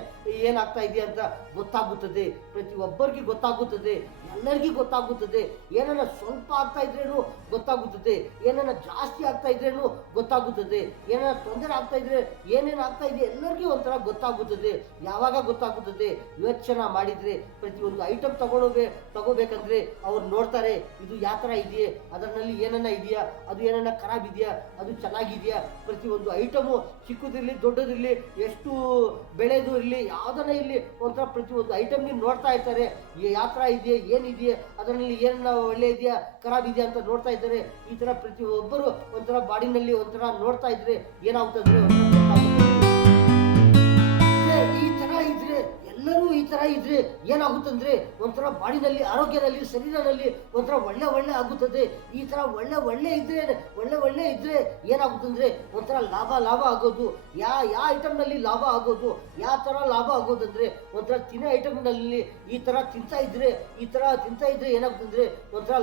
ಏನಾಗ್ತಾ ಇದೆ ಅಂತ ಗೊತ್ತಾಗುತ್ತದೆ. ಪ್ರತಿಯೊಬ್ಬರಿಗೂ ಗೊತ್ತಾಗುತ್ತದೆ. ಎಲ್ಲರಿಗೂ ಗೊತ್ತಾಗುತ್ತದೆ. ಏನಾರ ಸ್ವಲ್ಪ ಆಗ್ತಾ ಇದ್ರೇನು ಗೊತ್ತಾಗುತ್ತದೆ. ಗೊತ್ತಾಗುತ್ತದೆ. ಏನನ್ನ ಜಾಸ್ತಿ ಆಗ್ತಾ ಇದ್ರೇನು ಗೊತ್ತಾಗುತ್ತದೆ. ಏನನ್ನ ತೊಂದರೆ ಆಗ್ತಾ ಇದ್ರೆ ಏನೇನು ಆಗ್ತಾ ಇದೆ ಎಲ್ಲರಿಗೂ ಒಂಥರ ಗೊತ್ತಾಗುತ್ತದೆ. ಯಾವಾಗ ಗೊತ್ತಾಗುತ್ತದೆ? ಯೋಚನೆ ಮಾಡಿದ್ರೆ ಪ್ರತಿಯೊಂದು ಐಟಮ್ ತಗೋಬೇಕಂದ್ರೆ ಅವ್ರು ನೋಡ್ತಾರೆ, ಇದು ಯಾವ ಥರ ಇದೆಯೇ, ಅದರಲ್ಲಿ ಏನನ್ನ ಇದೆಯಾ, ಅದು ಏನನ್ನ ಖರಾಬ್ ಇದೆಯಾ, ಅದು ಚೆನ್ನಾಗಿದೆಯಾ. ಪ್ರತಿಯೊಂದು ಐಟಮು ಚಿಕ್ಕದಿರಲಿ ದೊಡ್ಡದಿರಲಿ, ಎಷ್ಟು ಬೆಳೆದು ಇರಲಿ, ಯಾವುದನ್ನ ಇಲ್ಲಿ ಒಂಥರ ಪ್ರತಿಯೊಂದು ಐಟಮ್ಗೆ ನೋಡ್ತಾ ಇರ್ತಾರೆ. ಯಾವ ಥರ ಇದೆಯಾ, ಏನಿದೆಯಾ, ಅದರಲ್ಲಿ ಏನನ್ನ ಒಳ್ಳೆ ಇದೆಯಾ ಖರಾಬ್ ಇದೆಯಾ ಅಂತ ನೋಡ್ತಾ ಇದ್ದಾರೆ. ಈ ಥರ ಪ್ರತಿಯೊಬ್ಬರು ಒಂಥರ ಬಾಡಿನಲ್ಲಿ ಒಂಥರ ನೋಡ್ತಾ ಇದ್ರೆ ಏನಾಗ್ತದೆ, ಈ ಥರ ಇದ್ರೆ ಎಲ್ಲರೂ ಈ ಥರ ಇದ್ರೆ ಏನಾಗುತ್ತಂದ್ರೆ ಒಂಥರ ಬಾಡಿನಲ್ಲಿ, ಆರೋಗ್ಯದಲ್ಲಿ, ಶರೀರದಲ್ಲಿ ಒಂಥರ ಒಳ್ಳೆ ಆಗುತ್ತದೆ. ಈ ಥರ ಒಳ್ಳೆ ಇದ್ರೆ ಏನಾಗುತ್ತಂದ್ರೆ ಒಂಥರ ಲಾಭ ಆಗೋದು. ಯಾವ ಐಟಮ್ನಲ್ಲಿ ಲಾಭ ಆಗೋದು, ಯಾವ ಥರ ಲಾಭ ಆಗೋದಂದ್ರೆ ಒಂಥರ ತಿನ್ನೋ ಐಟಮ್ನಲ್ಲಿ ಈ ಥರ ತಿಂತಾ ಇದ್ರೆ ಏನಾಗುತ್ತಂದ್ರೆ ಒಂಥರ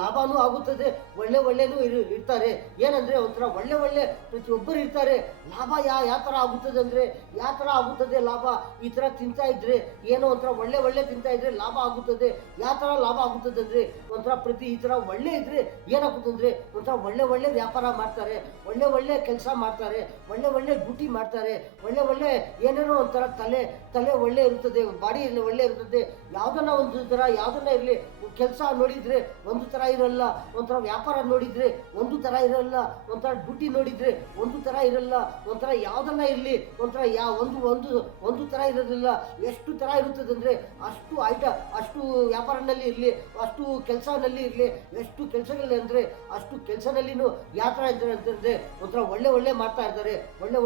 ಲಾಭನೂ ಆಗುತ್ತದೆ. ಒಳ್ಳೆನೂ ಇರ್ತಾರೆ. ಏನಂದ್ರೆ ಒಂಥರ ಒಳ್ಳೆ ಪ್ರತಿಯೊಬ್ಬರು ಇರ್ತಾರೆ. ಲಾಭ ಯಾವ ಥರ ಆಗುತ್ತದೆ ಅಂದ್ರೆ ಯಾವ ಥರ ಆಗುತ್ತದೆ ಲಾಭ? ಈ ಥರ ತಿಂತಾ ಇದ್ರೆ ಏನೋ ಒಂಥರ ಒಳ್ಳೆ ತಿಂತಾ ಇದ್ರೆ ಲಾಭ ಆಗುತ್ತದೆ. ಯಾವ ಥರ ಲಾಭ ಆಗುತ್ತದೆ ಅಂದ್ರೆ ಒಂಥರ ಈ ಥರ ಒಳ್ಳೆ ಇದ್ರೆ ಏನಾಗುತ್ತಂದ್ರೆ ಒಂಥರ ಒಳ್ಳೆ ವ್ಯಾಪಾರ ಮಾಡ್ತಾರೆ, ಒಳ್ಳೆ ಕೆಲಸ ಮಾಡ್ತಾರೆ, ಒಳ್ಳೆ ಡ್ಯೂಟಿ ಮಾಡ್ತಾರೆ, ಒಳ್ಳೆ ಏನೇನೋ ಒಂಥರ ತಲೆ ಒಳ್ಳೆ ಇರುತ್ತದೆ, ಬಾಡಿ ಒಳ್ಳೆ ಇರುತ್ತದೆ. ಯಾವುದನ್ನ ಒಂದು ಥರ ಯಾವುದನ್ನ ಇರಲಿ, ಕೆಲಸ ನೋಡಿದ್ರೆ ಒಂದು ಥರ ಇರಲ್ಲ, ಒಂಥರ ವ್ಯಾಪಾರ ನೋಡಿದ್ರೆ ಒಂದು ಥರ ಇರಲ್ಲ, ಒಂಥರ ಡ್ಯೂಟಿ ನೋಡಿದ್ರೆ ಒಂದು ಥರ ಇರಲ್ಲ, ಒಂಥರ ಯಾವುದನ್ನ ಇರಲಿ ಒಂಥರ ಒಂದು ಥರ ಇರೋದಿಲ್ಲ. ಎಷ್ಟು ಥರ ಇರುತ್ತದೆ ಅಂದರೆ ಅಷ್ಟು ವ್ಯಾಪಾರನಲ್ಲಿ ಇರಲಿ, ಅಷ್ಟು ಕೆಲಸನಲ್ಲಿ ಇರಲಿ, ಎಷ್ಟು ಕೆಲಸಗಳಲ್ಲಿ ಅಂದರೆ ಅಷ್ಟು ಕೆಲಸನಲ್ಲಿನೂ ಯಾವ ಥರ ಇರ್ತಾರೆ ಅಂತಂದರೆ ಒಂಥರ ಒಳ್ಳೆ ಮಾಡ್ತಾ ಇರ್ತಾರೆ.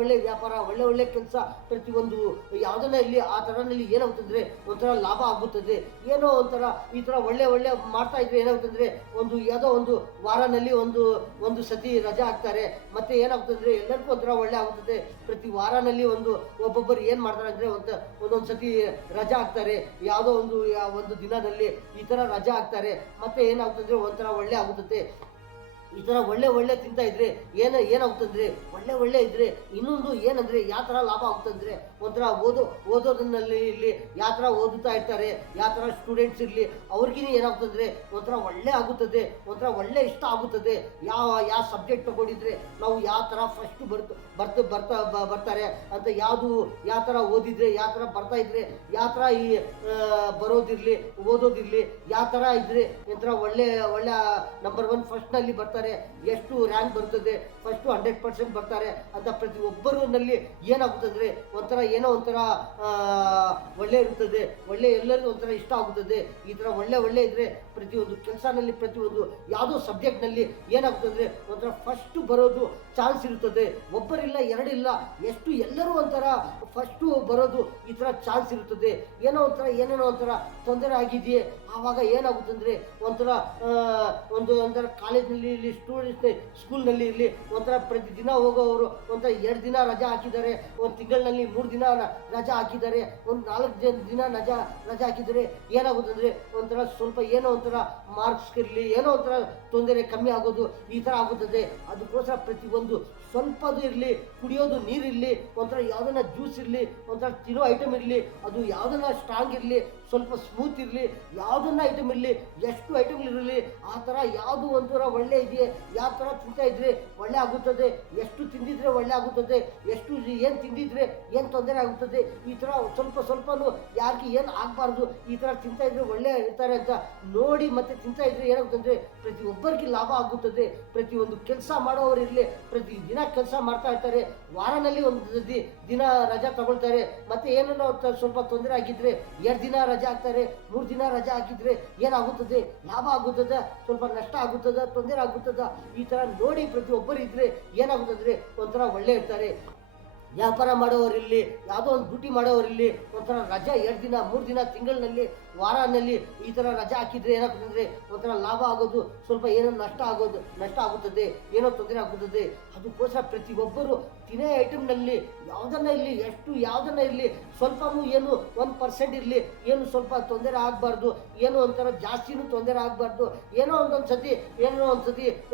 ಒಳ್ಳೆ ವ್ಯಾಪಾರ, ಒಳ್ಳೆ ಕೆಲಸ, ಪ್ರತಿಯೊಂದು ಯಾವುದನ್ನ ಇಲ್ಲಿ ಆ ಥರನಲ್ಲಿ ಏನಾಗುತ್ತಂದರೆ ಒಂಥರ ಲಾಭ ಆಗುತ್ತದೆ. ಏನೋ ಒಂಥರ ಈ ಥರ ಒಳ್ಳೆ ಮಾಡ್ತಾ ಇದ್ರೆ ಏನಾಗುತ್ತಂದರೆ ಯಾವುದೋ ಒಂದು ವಾರನಲ್ಲಿ ಒಂದು ಸತಿ ರಜಾ ಹಾಕ್ತಾರೆ. ಮತ್ತೆ ಏನಾಗ್ತಂದ್ರೆ ಎಲ್ಲರಿಗೂ ಒಂಥರ ಒಳ್ಳೆ ಆಗುತ್ತದೆ. ಪ್ರತಿ ವಾರನಲ್ಲಿ ಒಬ್ಬೊಬ್ಬರು ಏನು ಮಾಡ್ತಾರೆ ಅಂದರೆ ಒಂದೊಂದು ಸತಿ ರಜಾ ಹಾಕ್ತಾರೆ. ಯಾವುದೋ ಒಂದು ದಿನದಲ್ಲಿ ಈ ಥರ ರಜಾ ಹಾಕ್ತಾರೆ. ಮತ್ತೆ ಏನಾಗ್ತಂದ್ರೆ ಒಂಥರ ಒಳ್ಳೆ ಆಗುತ್ತದೆ. ಈ ಥರ ಒಳ್ಳೆ ತಿಂತಾ ಇದ್ರೆ ಏನಾಗುತ್ತಂದ್ರೆ ಒಳ್ಳೆ ಇದ್ರೆ ಇನ್ನೊಂದು ಏನಂದ್ರೆ ಯಾವ ಥರ ಲಾಭ ಆಗುತ್ತಂದ್ರೆ ಒಂಥರ ಓದೋದನ್ನಲ್ಲಿ ಇಲ್ಲಿ ಯಾವ ಥರ ಓದುತ್ತಾ ಇರ್ತಾರೆ, ಯಾವ ಥರ ಸ್ಟೂಡೆಂಟ್ಸ್ ಇರಲಿ ಅವ್ರಿಗಿನ ಏನಾಗುತ್ತಂದ್ರೆ ಒಂಥರ ಒಳ್ಳೆ ಆಗುತ್ತದೆ, ಒಂಥರ ಒಳ್ಳೆ ಇಷ್ಟ ಆಗುತ್ತದೆ. ಯಾವ ಸಬ್ಜೆಕ್ಟ್ ತಗೊಂಡಿದ್ರೆ ನಾವು ಯಾವ ಥರ ಫಸ್ಟ್ ಬರ್ತಾರೆ ಅಂತ, ಯಾವ ಥರ ಓದಿದ್ರೆ, ಯಾವ ಥರ ಬರ್ತಾ ಇದ್ರೆ, ಯಾವ ಥರ ಈ ಬರೋದಿರಲಿ ಓದೋದಿರಲಿ, ಯಾವ ಥರ ಇದ್ರೆ ಒಂಥರ ಒಳ್ಳೆ ನಂಬರ್ 1 ಫಸ್ಟ್ನಲ್ಲಿ ಬರ್ತಾರೆ, ಎಷ್ಟು ರ್ಯಾಂಕ್ ಬರ್ತದೆ, ಫಸ್ಟ್ 100% ಬರ್ತಾರೆ ಅಂತ ಪ್ರತಿಯೊಬ್ಬರಲ್ಲಿ ಏನಾಗುತ್ತದೆ ಒಂಥರ ಏನೋ ಒಂಥರ ಒಳ್ಳೆ ಇರುತ್ತದೆ. ಎಲ್ಲರಿಗೂ ಒಂಥರ ಇಷ್ಟ ಆಗುತ್ತದೆ. ಈ ಥರ ಒಳ್ಳೆ ಇದ್ರೆ ಪ್ರತಿಯೊಂದು ಕೆಲಸನಲ್ಲಿ, ಪ್ರತಿಯೊಂದು ಯಾವುದೋ ಸಬ್ಜೆಕ್ಟ್ನಲ್ಲಿ ಏನಾಗುತ್ತದೆ ಒಂಥರ ಫಸ್ಟ್ ಬರೋದು ಚಾನ್ಸ್ ಇರುತ್ತದೆ. ಒಬ್ಬರಿಲ್ಲ ಎರಡಿಲ್ಲ, ಎಷ್ಟು ಎಲ್ಲರೂ ಒಂಥರ ಫಸ್ಟು ಬರೋದು ಈ ಥರ ಚಾನ್ಸ್ ಇರುತ್ತದೆ. ಏನೇನೋ ಒಂಥರ ತೊಂದರೆ ಆಗಿದೆಯೇ ಆವಾಗ ಏನಾಗುತ್ತಂದ್ರೆ ಒಂಥರ ಕಾಲೇಜ್ನಲ್ಲಿ ಇರಲಿ, ಸ್ಕೂಲ್ನಲ್ಲಿ ಇರಲಿ, ಒಂಥರ ಪ್ರತಿದಿನ ಹೋಗೋವರು ಒಂಥರ 2 ದಿನ ರಜಾ ಹಾಕಿದ್ದಾರೆ, ಒಂದು ತಿಂಗಳಿನಲ್ಲಿ 3 ದಿನ ರಜಾ ಹಾಕಿದ್ದಾರೆ, ಒಂದು 4 ದಿನ ರಜಾ ಹಾಕಿದರೆ ಏನಾಗುತ್ತಂದ್ರೆ ಒಂಥರ ಸ್ವಲ್ಪ ಏನೋ ಒಂಥರ ಮಾರ್ಕ್ಸ್ ಇರಲಿ, ಏನೋ ಒಂಥರ ತೊಂದರೆ ಕಮ್ಮಿ ಆಗೋದು ಈ ಥರ ಆಗುತ್ತದೆ. ಅದಕ್ಕೋಸ್ಕರ ಪ್ರತಿಯೊಂದು ಸ್ವಲ್ಪದು ಇರಲಿ, ಕುಡಿಯೋದು ನೀರಿರಲಿ, ಒಂಥರ ಯಾವುದನ್ನ ಜ್ಯೂಸ್ ಇರಲಿ, ಒಂಥರ ತಿನ್ನೋ ಐಟಮ್ ಇರಲಿ, ಅದು ಯಾವುದನ್ನ ಸ್ಟ್ರಾಂಗ್ ಇರಲಿ, ಸ್ವಲ್ಪ ಸ್ಮೂತ್ ಇರಲಿ, ಯಾವುದನ್ನ ಐಟಮ್ ಇರಲಿ, ಎಷ್ಟು ಐಟಮ್ ಇರಲಿ, ಆ ಥರ ಯಾವುದು ಒಂಥರ ಒಳ್ಳೆ ಇದೆಯೇ, ಯಾವ ಥರ ತಿಂತಾ ಇದ್ರೆ ಒಳ್ಳೆ ಆಗುತ್ತದೆ, ಎಷ್ಟು ತಿಂದಿದ್ರೆ ಒಳ್ಳೆ ಆಗುತ್ತದೆ, ಎಷ್ಟು ಏನು ತಿಂದಿದ್ರೆ ಏನು ತೊಂದರೆ ಆಗುತ್ತದೆ, ಈ ಥರ ಸ್ವಲ್ಪನೂ ಯಾರಿಗೆ ಏನು ಆಗಬಾರ್ದು, ಈ ಥರ ತಿಂತಾ ಇದ್ರೆ ಒಳ್ಳೆ ಇರ್ತಾರೆ ಅಂತ ನೋಡಿ ಮತ್ತೆ ತಿಂತಾ ಇದ್ರೆ ಏನಾಗುತ್ತಂದರೆ ಪ್ರತಿಯೊಬ್ಬರಿಗೆ ಲಾಭ ಆಗುತ್ತದೆ. ಪ್ರತಿಯೊಂದು ಕೆಲಸ ಮಾಡೋರಿರಲಿ, ಪ್ರತಿ ದಿನ ಕೆಲಸ ಮಾಡ್ತಾ ಇರ್ತಾರೆ, ವಾರನಲ್ಲಿ ಒಂದು ದಿನ ರಜಾ ತಗೊಳ್ತಾರೆ. ಮತ್ತೆ ಏನೋ ಸ್ವಲ್ಪ ತೊಂದರೆ ಆಗಿದ್ರೆ 2 ದಿನ ರಜಾ ಹಾಕ್ತಾರೆ, 3 ದಿನ ರಜಾ ಹಾಕಿದ್ರೆ ಏನಾಗುತ್ತದೆ, ಲಾಭ ಆಗುತ್ತದೆ, ಸ್ವಲ್ಪ ನಷ್ಟ ಆಗುತ್ತದೆ, ತೊಂದರೆ ಆಗುತ್ತದೆ. ಈ ಥರ ನೋಡಿ ಪ್ರತಿಯೊಬ್ಬರು ಇದ್ರೆ ಏನಾಗುತ್ತಂದ್ರೆ ಒಂಥರ ಒಳ್ಳೆ ಇರ್ತಾರೆ. ವ್ಯಾಪಾರ ಮಾಡೋರಿರಲಿ, ಯಾವುದೋ ಒಂದು ಡ್ಯೂಟಿ ಮಾಡೋರಿರಲಿ, ಒಂಥರ ರಜಾ 2 ದಿನ 3 ದಿನ ತಿಂಗಳಿನಲ್ಲಿ ವಾರನಲ್ಲಿ ಈ ಥರ ರಜಾ ಹಾಕಿದ್ರೆ ಏನಾಗ್ತದೆ ಒಂಥರ ಲಾಭ ಆಗೋದು, ಸ್ವಲ್ಪ ಏನೋ ನಷ್ಟ ಆಗುತ್ತದೆ, ಏನೋ ತೊಂದರೆ ಆಗುತ್ತದೆ. ಅದಕ್ಕೋಸ್ಕರ ಪ್ರತಿಯೊಬ್ಬರು ತಿನ್ನೋ ಐಟಮ್ನಲ್ಲಿ ಯಾವುದನ್ನ ಇರಲಿ, ಯಾವುದನ್ನ ಇರಲಿ, ಸ್ವಲ್ಪನೂ ಏನು 1% ಇರಲಿ, ಏನು ಸ್ವಲ್ಪ ತೊಂದರೆ ಆಗಬಾರ್ದು, ಏನೋ ಒಂಥರ ಜಾಸ್ತಿನೂ ತೊಂದರೆ ಆಗಬಾರ್ದು. ಏನೋ ಒಂದೊಂದು ಸತಿ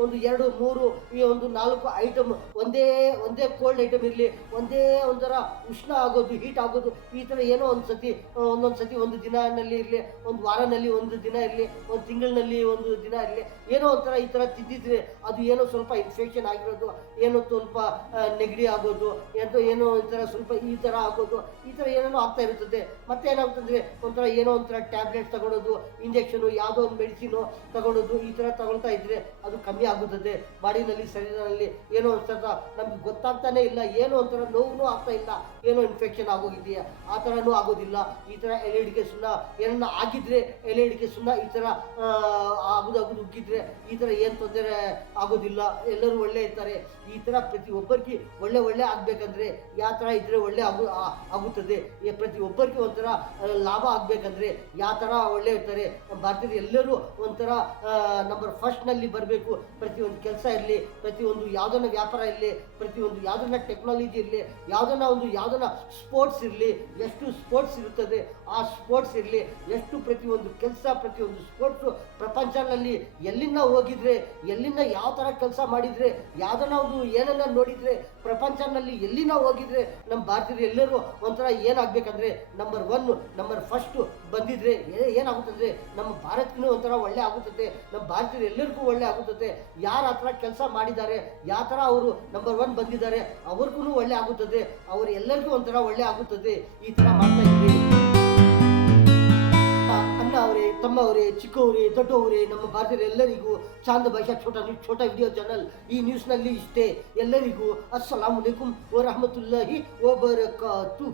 ಒಂದು 2 3 ಈ ಒಂದು 4 ಐಟಮ್ ಒಂದೇ ಕೋಲ್ಡ್ ಐಟಮ್ ಇರಲಿ, ಒಂದೇ ಒಂಥರ ಉಷ್ಣ ಆಗೋದು, ಹೀಟ್ ಆಗೋದು, ಈ ಥರ ಏನೋ ಒಂದೊಂದು ಸತಿ ಒಂದು ದಿನಲ್ಲಿ ಇರಲಿ, ಒಂದು ವಾರನಲ್ಲಿ ಒಂದು ದಿನ ಇರಲಿ, ಒಂದು ತಿಂಗಳಿನಲ್ಲಿ ಒಂದು ದಿನ ಇರಲಿ, ಏನೋ ಒಂಥರ ಈ ಥರ ತಿದ್ದಿದ್ರೆ ಅದು ಏನೋ ಸ್ವಲ್ಪ ಇನ್ಫೆಕ್ಷನ್ ಆಗಿರೋದು, ಏನೋ ಸ್ವಲ್ಪ ನೆಗಡಿ ಆಗೋದು, ಏನೋ ಒಂಥರ ಸ್ವಲ್ಪ ಈ ಥರ ಆಗೋದು, ಈ ಥರ ಏನೇನೋ ಆಗ್ತಾ ಇರ್ತದೆ. ಮತ್ತೆ ಏನಾಗ್ತಂದರೆ ಒಂಥರ ಏನೋ ಒಂಥರ ಟ್ಯಾಬ್ಲೆಟ್ ತಗೊಳ್ಳೋದು, ಇಂಜೆಕ್ಷನು, ಯಾವುದೋ ಒಂದು ಮೆಡಿಸಿನು ತಗೊಳ್ಳೋದು, ಈ ಥರ ತಗೊಳ್ತಾ ಇದ್ದರೆ ಅದು ಕಮ್ಮಿ ಆಗುತ್ತದೆ. ಬಾಡಿನಲ್ಲಿ, ಶರೀರದಲ್ಲಿ ಏನೋ ಒಂಥರ ನಮ್ಗೆ ಗೊತ್ತಾಗ್ತಾನೆ ಇಲ್ಲ, ಏನೋ ಒಂಥರ ನೋವು ಆಗ್ತಾ ಇಲ್ಲ, ಏನೋ ಇನ್ಫೆಕ್ಷನ್ ಆಗೋಗಿದೆಯಾ ಆ ಥರನೂ ಆಗೋದಿಲ್ಲ. ಈ ಥರ ಎಲೆಡಿಕೆ ಸುಣ್ಣ ಏನನ್ನ ಆಗಿದ್ರೆ, ಎಲೆಡಿಕೆ ಸುಣ್ಣ ಈ ಥರ ಆಗೋದು ಉಗ್ಗಿದ್ರೆ ಈ ಥರ ಏನು ತೊಂದರೆ ಆಗೋದಿಲ್ಲ, ಎಲ್ಲರೂ ಒಳ್ಳೆ ಇರ್ತಾರೆ. ಈ ಥರ ಪ್ರತಿಯೊಬ್ಬರಿಗೆ ಒಳ್ಳೆ ಆಗಬೇಕಂದ್ರೆ ಯಾವ ಥರ ಇದ್ದರೆ ಒಳ್ಳೆ ಆಗುತ್ತದೆ, ಪ್ರತಿಯೊಬ್ಬರಿಗೆ ಒಂಥರ ಲಾಭ ಆಗಬೇಕಂದ್ರೆ ಯಾವ ಥರ ಒಳ್ಳೆ ಇರ್ತಾರೆ. ನಮ್ಮ ಭಾರತೀಯರು ಎಲ್ಲರೂ ಒಂಥರ ನಂಬರ್ ಫಸ್ಟ್ನಲ್ಲಿ ಬರಬೇಕು. ಪ್ರತಿಯೊಂದು ಕೆಲಸ ಇರಲಿ, ಪ್ರತಿಯೊಂದು ಯಾವುದನ್ನ ವ್ಯಾಪಾರ ಇರಲಿ, ಪ್ರತಿಯೊಂದು ಯಾವುದನ್ನ ಟೆಕ್ನಾಲಜಿ ಇರಲಿ, ಯಾವುದನ್ನ ಸ್ಪೋರ್ಟ್ಸ್ ಇರಲಿ, ಎಷ್ಟು ಸ್ಪೋರ್ಟ್ಸ್ ಇರುತ್ತದೆ ಆ ಸ್ಪೋರ್ಟ್ಸ್ ಇರಲಿ, ಎಷ್ಟು ಪ್ರತಿಯೊಂದು ಕೆಲಸ, ಪ್ರತಿಯೊಂದು ಸ್ಪೋರ್ಟ್ಸು ಪ್ರಪಂಚದಲ್ಲಿ ಎಲ್ಲಿಂದ ಹೋಗಿದ್ರೆ, ಎಲ್ಲಿಂದ ಯಾವ ಥರ ಕೆಲಸ ಮಾಡಿದರೆ, ಯಾವುದನ್ನ ಒಂದು ಏನನ್ನ ನೋಡಿದರೆ, ಪ್ರಪಂಚದಲ್ಲಿ ಎಲ್ಲಿಂದ ಹೋಗಿದ್ರೆ ನಮ್ಮ ಭಾರತೀಯರು ಎಲ್ಲರೂ ಒಂಥರ ಏನಾಗಬೇಕಂದ್ರೆ ನಂಬರ್ ಫಸ್ಟು ಬಂದಿದ್ರೆ ಏನಾಗುತ್ತದೆ, ನಮ್ಮ ಭಾರತಕ್ಕೂ ಒಂಥರ ಒಳ್ಳೆ ಆಗುತ್ತದೆ, ನಮ್ಮ ಭಾರತೀಯರು ಎಲ್ಲರಿಗೂ ಒಳ್ಳೆ ಆಗುತ್ತದೆ. ಯಾರು ಆ ಥರ ಕೆಲಸ ಮಾಡಿದ್ದಾರೆ, ಯಾವ ಥರ ಅವರು ನಂಬರ್ 1 ಬಂದಿದ್ದಾರೆ, ಅವ್ರಿಗೂ ಒಳ್ಳೆ ಆಗುತ್ತದೆ, ಅವರು ಎಲ್ಲರಿಗೂ ಒಂಥರ ಒಳ್ಳೆ ಆಗುತ್ತದೆ. ಈ ಥರ ಮಾಡ್ತಾ ಇದ್ದೀವಿ. ಅಣ್ಣ ಅವರೇ, ತಮ್ಮ ಅವರೇ, ಚಿಕ್ಕವರೇ, ದೊಡ್ಡವರೇ, ನಮ್ಮ ಭಾರತೀಯರು ಎಲ್ಲರಿಗೂ ಚಾಂದ್ ಭಾಷಾ ಛೋಟಾ ವಿಡಿಯೋ ಚಾನಲ್ ಈ ನ್ಯೂಸ್ನಲ್ಲಿ ಇಷ್ಟೇ. ಎಲ್ಲರಿಗೂ ಅಸ್ಸಲಾಮು ಅಲೈಕುಂ ವರಹಮತುಲ್ಲಾಹಿ ವಬರಕಾತು.